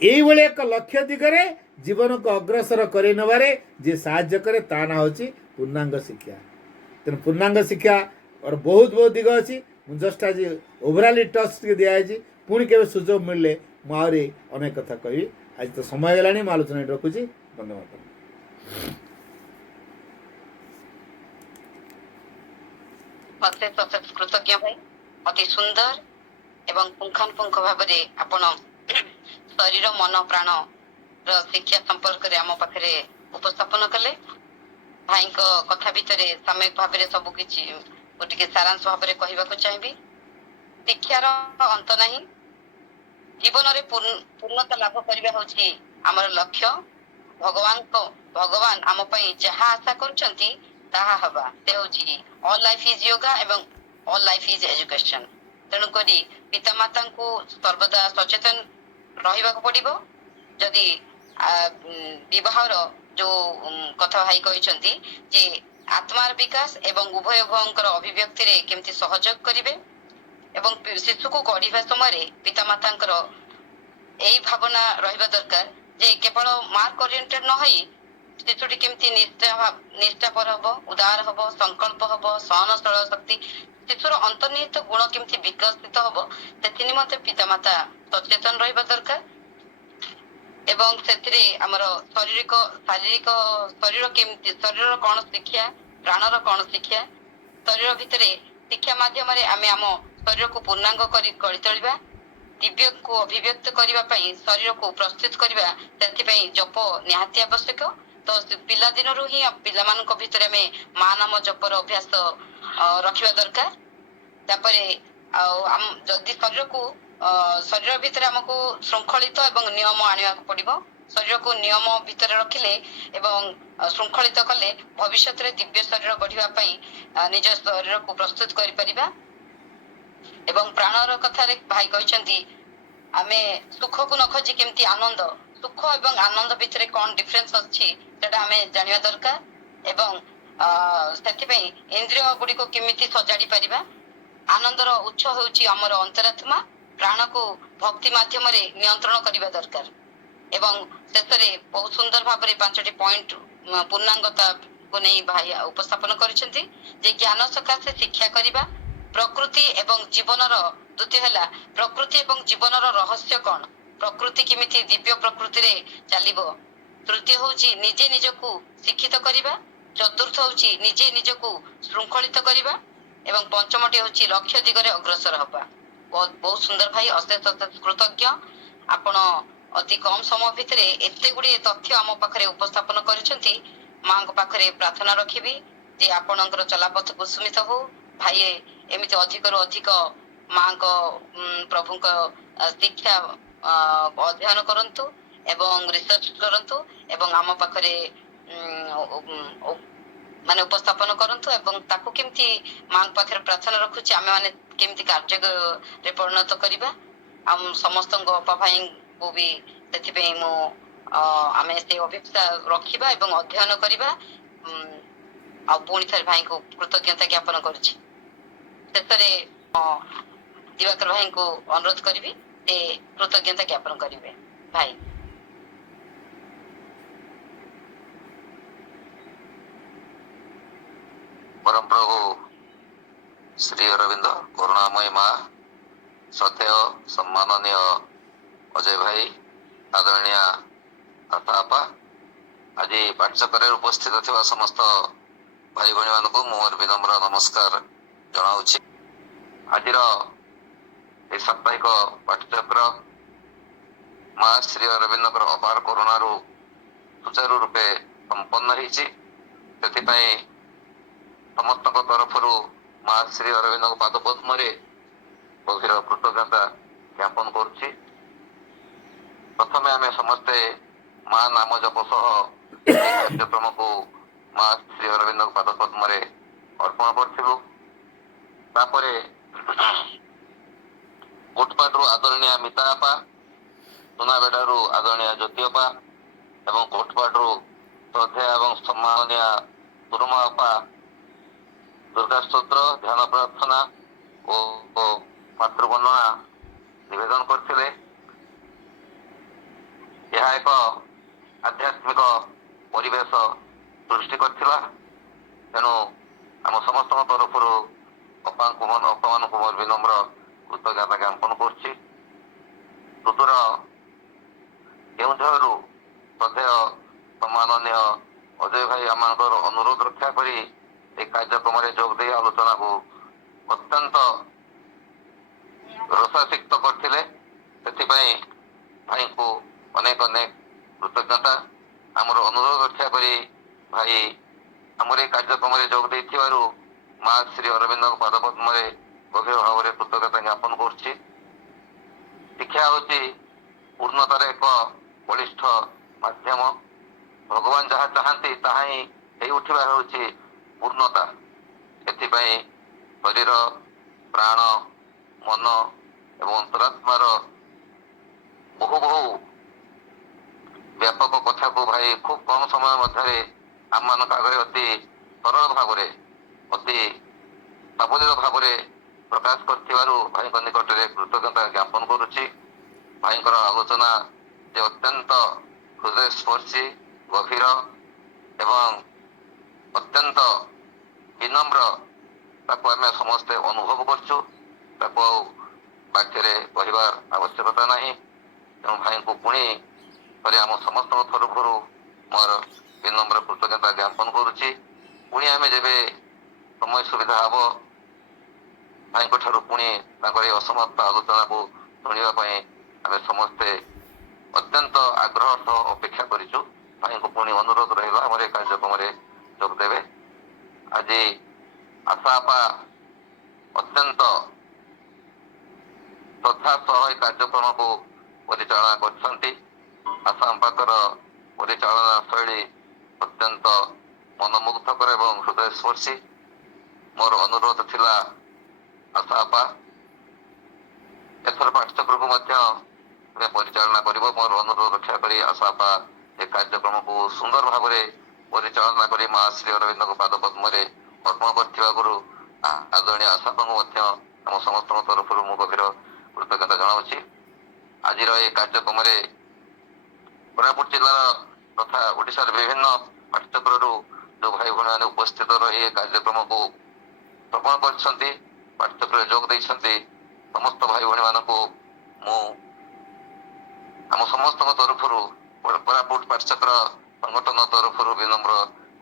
এইଭଳି ଏକ ଲକ୍ଷ୍ୟ ଦିଗରେ ଜୀବନକୁ ଅଗ୍ରସର କରାଇ ନେବାରେ ଯିଏ ସାହାଯ୍ୟ କରେ ତା ନାଁ ହେଉଛି ପୂର୍ଣ୍ଣାଙ୍ଗ ଶିକ୍ଷା। ତେଣୁ ପୂର୍ଣ୍ଣାଙ୍ଗ ଶିକ୍ଷା ବହୁତ ବହୁତ ଦିଗ ଅଛି। ମୁଁ ଜଷ୍ଟ ଆଜି ଓଭରାଲି ଟଚ୍ ଟିକେ ଦିଆହେଇଛି। ପୁଣି କେବେ ସୁଯୋଗ ମିଳିଲେ ମୁଁ ଆହୁରି ଅନେକ କଥା କହିବି। ଆଜି ତ ସମୟ ହେଇଗଲାଣି, ମୁଁ ଆଲୋଚନା ଏଠି ରଖୁଛି। ଧନ୍ୟବାଦ। ଅଶେଷ ଅଶେଷ କୃତଜ୍ଞ ଭାଇ, ଅତି ସୁନ୍ଦର ଏବଂ ପୁଙ୍ଖାନୁପୁଙ୍ଖ ଭାବରେ ଆପଣ ଶରୀର ମନ ପ୍ରାଣ ର ଶିକ୍ଷା ସମ୍ପର୍କରେ ଆମ ପାଖରେ ଉପସ୍ଥାପନ କଲେ। ଭାଇଙ୍କ କଥା ଭିତରେ ସାମୟିକ ଭାବରେ ସବୁ କିଛି ଟିକେ ସାରାଂଶ ଭାବରେ କହିବାକୁ ଚାହିଁବି। ଶିକ୍ଷାର ଅନ୍ତ ନାହିଁ। ଜୀବନରେ ପୂର୍ଣ୍ଣତା ଲାଭ କରିବା ହେଉଛି ଆମର ଲକ୍ଷ୍ୟ। ଭଗବାନ ଆମ ପାଇଁ ଯାହା ଆଶା କରୁଛନ୍ତି ତାହା ହବା, ସେ ହେଉଛି ଅଲ୍ ଲାଇଫ୍ ଇଜ୍ ୟୋଗା ଏବଂ ଅଲ୍ ଲାଇଫ୍ ଇଜ୍ ଏଜୁକେସନ୍। ତେଣୁକରି ପିତାମାତାଙ୍କୁ ସର୍ବଦା ସଚେତନ ରହିବାକୁ ପଡ଼ିବ। ଯଦି ବିବାହର ଯୋଉ କଥା ଭାଇ କହିଛନ୍ତି ଯେ ଆତ୍ମାର ବିକାଶ ଏବଂ ଉଭୟ ଉଭୟଙ୍କର ଅଭିବ୍ୟକ୍ତିରେ କେମିତି ସହଯୋଗ କରିବେ ଏବଂ ଶିଶୁକୁ ଗଢ଼ିବା ସମୟରେ ପିତାମାତାଙ୍କର ଏଇ ଭାବନା ରହିବା ଦରକାର ଯେ କେବଳ ମାର୍କ ଓରିଏଣ୍ଟେଡ୍ ନ ହୋଇ ଶିଶୁଟି କେମିତି ନିଷ୍ଠାପର ହବ, ଉଦାର ହବ, ସଂକଳ୍ପ ହବ, ସହନଶୀଳ ଶକ୍ତି, ଶିଶୁର ଅନ୍ତର୍ନିହିତ ଗୁଣ କେମିତି ବିକଶିତ ହବ, ସେଥି ନିମନ୍ତେ ପିତାମାତା ସଚେତନ ରହିବା ଦରକାର। ଏବଂ ସେଥିରେ ଆମର ଶରୀରର କଣ ଶିକ୍ଷା, ପ୍ରାଣର କଣ ଶିକ୍ଷା, ଶରୀର ଭିତରେ ଶିକ୍ଷା ମାଧ୍ୟମରେ ଆମେ ଆମ ଶରୀରକୁ ପୂର୍ଣ୍ଣାଙ୍ଗ କରି ଗଢ଼ି ତୋଳିବା। ଦିବ୍ୟକୁ ଅଭିବ୍ୟକ୍ତ କରିବା ପାଇଁ ଶରୀରକୁ ପ୍ରସ୍ତୁତ କରିବା, ସେଥିପାଇଁ ଜପ ନିହାତି ଆବଶ୍ୟକ। ତ ପିଲାଦିନରୁ ହିଁ ପିଲାମାନଙ୍କ ଭିତରେ ଆମେ ମା ନାମ ଜପର ଅଭ୍ୟାସ ରଖିବା ଦରକାର। ତାପରେ ଯଦି ଶରୀର ଭିତରେ ଆମକୁ ଶୃଙ୍ଖଳିତ ଏବଂ ନିୟମ ଆଣିବାକୁ ପଡିବ। ଶରୀରକୁ ନିୟମ ଭିତରେ ରଖିଲେ ଏବଂ ଶୃଙ୍ଖଳିତ କଲେ ଭବିଷ୍ୟତରେ ଦିବ୍ୟ ଶରୀର ଗଢିବା ପାଇଁ ନିଜ ଶରୀରକୁ ପ୍ରସ୍ତୁତ କରିପାରିବା। ଏବଂ ପ୍ରାଣର କଥାରେ ଭାଇ କହିଛନ୍ତି ଆମେ ସୁଖକୁ ନ ଖୋଜି କେମିତି ଆନନ୍ଦ ସୁଖ ଏବଂ ଆନନ୍ଦ ଭିତରେ କ'ଣ ଡିଫରେନ୍ସ ଅଛି ସେଟା ଆମେ ଜାଣିବା ଦରକାର ଏବଂ ସେଥିପାଇଁ ଇନ୍ଦ୍ରିୟ ଗୁଡ଼ିକୁ କେମିତି ସଜାଡ଼ି ପାରିବା। ଆନନ୍ଦର ଉତ୍ସ ହେଉଛି ଆମର ଅନ୍ତରାତ୍ମା, ପ୍ରାଣକୁ ଭକ୍ତି ମାଧ୍ୟମରେ ନିୟନ୍ତ୍ରଣ କରିବା ଦରକାର ଏବଂ ଶେଷରେ ବହୁତ ସୁନ୍ଦର ଭାବରେ 5ଟି ପଏଣ୍ଟ ପୂର୍ଣ୍ଣାଙ୍ଗତାକୁ ନେଇ ଭାଇ ଉପସ୍ଥାପନ କରିଛନ୍ତି ଯେ ଜ୍ଞାନ ସକାଶେ ଶିକ୍ଷା କରିବା, ପ୍ରକୃତି ଏବଂ ଜୀବନର ଦ୍ୱିତୀୟ ହେଲା ପ୍ରକୃତି ଏବଂ ଜୀବନର ରହସ୍ୟ କ'ଣ, ପ୍ରକୃତି କେମିତି ଦିବ୍ୟ ପ୍ରକୃତିରେ ଚାଲିବ, ତୃତୀୟ ହେଉଛି ନିଜେ ନିଜକୁ ଶିକ୍ଷିତ କରିବା, ଚତୁର୍ଥ ହେଉଛି ନିଜେ ନିଜକୁ ଶୃଙ୍ଖଳିତ କରିବା ଏବଂ ପଞ୍ଚମଟି ହେଉଛି ଲକ୍ଷ୍ୟ ଦିଗରେ ଅଗ୍ରସର ହେବା। ବହୁତ ସୁନ୍ଦର ଭାଇ, ଅଶେଷ ଅଶେଷ କୃତଜ୍ଞ। ଆପଣ ଅତି କମ ସମୟ ଭିତରେ ଏତେ ଗୁଡ଼ିଏ ତଥ୍ୟ ଆମ ପାଖରେ ଉପସ୍ଥାପନ କରିଛନ୍ତି। ମାଙ୍କ ପାଖରେ ପ୍ରାର୍ଥନା ରଖିବି ଯେ ଆପଣଙ୍କର ଚଲାପଥ କୁସୁମିତ ହଉ। ଭାଇ ଏମିତି ଅଧିକରୁ ଅଧିକ ମାଙ୍କ ପ୍ରଭୁଙ୍କ ଶିକ୍ଷା ଅଧ୍ୟୟନ କରନ୍ତୁ ଏବଂ ରିସର୍ଚ୍ଚ କରନ୍ତୁ ଏବଂ ଆମ ପାଖରେ ମାନେ ଉପସ୍ଥାପନ କରନ୍ତୁ ଏବଂ ତାକୁ କେମିତି ମାଙ୍କ ପାଖରେ ପ୍ରାର୍ଥନା ରଖୁଛି ଆମେ ମାନେ କେମିତି କାର୍ଯ୍ୟରେ ପରିଣତ କରିବା। ଆଉ ସମସ୍ତଙ୍କ ଅପା ଭାଇଙ୍କୁ ବି ସେଥିପାଇଁ ଆମେ ସେ ଅଭିପ୍ସା ରଖିବା ଏବଂ ଅଧ୍ୟୟନ କରିବା। ଆଉ ପୁଣି ଥରେ ଭାଇଙ୍କୁ କୃତଜ୍ଞତା ଜ୍ଞାପନ କରୁଛି। ଶେଷରେ ଦିବାକର ଭାଇଙ୍କୁ ଅନୁରୋଧ କରିବି ସେ କୃତଜ୍ଞତା ଜ୍ଞାପନ କରିବେ। ଭାଇ परम प्रभु श्री अरविंद करुणामय माँ श्रद्धेय सम्माननीय अजय भाई आदरणीय आतापा आज पाठ्यक्रम उपस्थित थिबा समस्त भाई भणी मानक मोर विनम्र नमस्कार जनाऊछि। आज साप्ताहिक पाठ्यचक्र माँ श्री अरविंद अपार करुणारू सुचारू रूपे संपन्न होइछि। सेथिपई समस्त तरफ माँ श्री अरविंद पाद पद्म गभीर कृतज्ञता ज्ञापन करुछि। प्रथमे आम समस्ते माँ नाम जप सह कार्यक्रम को माँ श्री अरविंद पाद पद्म अर्पण करूँ। कोटपाटू आदरणीय मिता अपा, सुनाबेड़ारू आदरणीय ज्योति अपा एवं कोटपाटू श्रद्धेय एवं सम्माननीय सुरमा अपा दुर्गा स्तोत्र ध्यान प्रार्थना और मातृवंदना निवेदन करथिले। यह एक आध्यात्मिक परिवेश सृष्टि करथिला। तेणु आम समस्त तरफ अपा मान मोर विनम्र कृतज्ञता ज्ञापन करुछि। ऋतुर केउझरु श्रद्धेय सम्माननीय अजय भाई आम अनुरोध रक्षा करी कार्यक्रम जोग दे आलोचना को अत्यंत रसासिक्त करथिले। सेथिपई भाई को अनेक अनेक कृतज्ञता। आमर अनुरोध रक्षा करी भाई आमर ये कार्यक्रम जोग देथिबारु माँ श्री अरविंद पाद पद्म गभीर भाव में कृतज्ञता ज्ञापन करुछि। शिक्षा होची पूर्णतार एक बलिष्ठ माध्यम। भगवान जहाँ चाहती ताहा ही उठिबा होची पूर्णता। एथिपई शरीर प्राण मन एवं अंतरात्मार बहु बहु व्यापक कथा को भाई खूब कम समय मध्य आम मान आगे अति सरल भाव अति सावलील भाव प्रकाश कर भाई निकट में कृतज्ञता ज्ञापन करुछि। भाई आलोचना जे अत्यंत हृदय स्पर्शी गभीर एवं अत्यंत विनम्र ताको आम समस्ते अनुभव करछु। वाक्य कहबार आवश्यकता नहीं। तेणु भाई को पुणी थे आम समस्त तरफ मोर विनम्र कृतज्ञता ज्ञापन करुछि। पुणी आम जब समय सुविधा हम भाई पुणी असमाप्त आलोचना को शुणापी आम समस्ते अत्यंत आग्रह सह अपेक्षा करूँ। भाई को पुणी अनुरोध रहा आम कार्यक्रम जोगदेवे। आज आशा आपा अत्यंत श्रद्धा सह कार्यक्रम को परिचालना करछंती। आशा आपाकर परिचालना शैली अत्यंत मनमुग्धकर एवं हृदय स्पर्शी। मोर अनुरोध थिला आशा आपा एथर पाठ्यक्रम को ତୁମେ ପରିଚାଳନା କରିବ ମୋର ଅନୁରୋଧ ରକ୍ଷା କରି ଆଶାପା ଏ କାର୍ଯ୍ୟକ୍ରମକୁ ସୁନ୍ଦର ଭାବରେ ପରିଚାଳନା କରି ମା ଶ୍ରୀ ଅରବିନ୍ଦଙ୍କ ପାଦ ପଦ୍ମରେ ଅର୍ପଣ କରିଥିବାରୁ ଆଦରଣୀୟ ଆଶାପାଙ୍କୁ ମଧ୍ୟ ଆମ ସମସ୍ତଙ୍କ ତରଫରୁ ମୁଁ ଗଭୀର କୃତଜ୍ଞତା ଜଣାଉଛି। ଆଜିର ଏହି କାର୍ଯ୍ୟକ୍ରମରେ କୋରାପୁଟ ଜିଲ୍ଲାର ତଥା ଓଡ଼ିଶାର ବିଭିନ୍ନ ପାଠ୍ୟକ୍ରମରୁ ଯୋଉ ଭାଇ ଭଉଣୀମାନେ ଉପସ୍ଥିତ ରହି ଏ କାର୍ଯ୍ୟକ୍ରମକୁ ଶ୍ରବଣ କରିଛନ୍ତି, ପାଠ୍ୟକ୍ରମରେ ଯୋଗ ଦେଇଛନ୍ତି, ସମସ୍ତ ଭାଇ ଭଉଣୀମାନଙ୍କୁ ମୁଁ ଆମ ସମସ୍ତଙ୍କ ତରଫରୁ କୋରାପୁଟ ପାଠ୍ୟକ୍ର ସଂଗଠନ ତରଫରୁ ବିନମ୍ର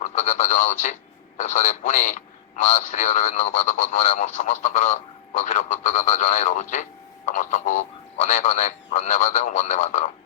କୃତଜ୍ଞତା ଜଣାଉଛି। ଶେଷରେ ପୁଣି ମା ଶ୍ରୀ ଅରବିନ୍ଦଙ୍କ ପାଦ ପଦ୍ମରେ ଆମର ସମସ୍ତଙ୍କର ଗଭୀର କୃତଜ୍ଞତା ଜଣାଇ ରହୁଛି। ସମସ୍ତଙ୍କୁ ଅନେକ ଅନେକ ଧନ୍ୟବାଦ ଏବଂ ବନ୍ଦେ ମାତରମ୍।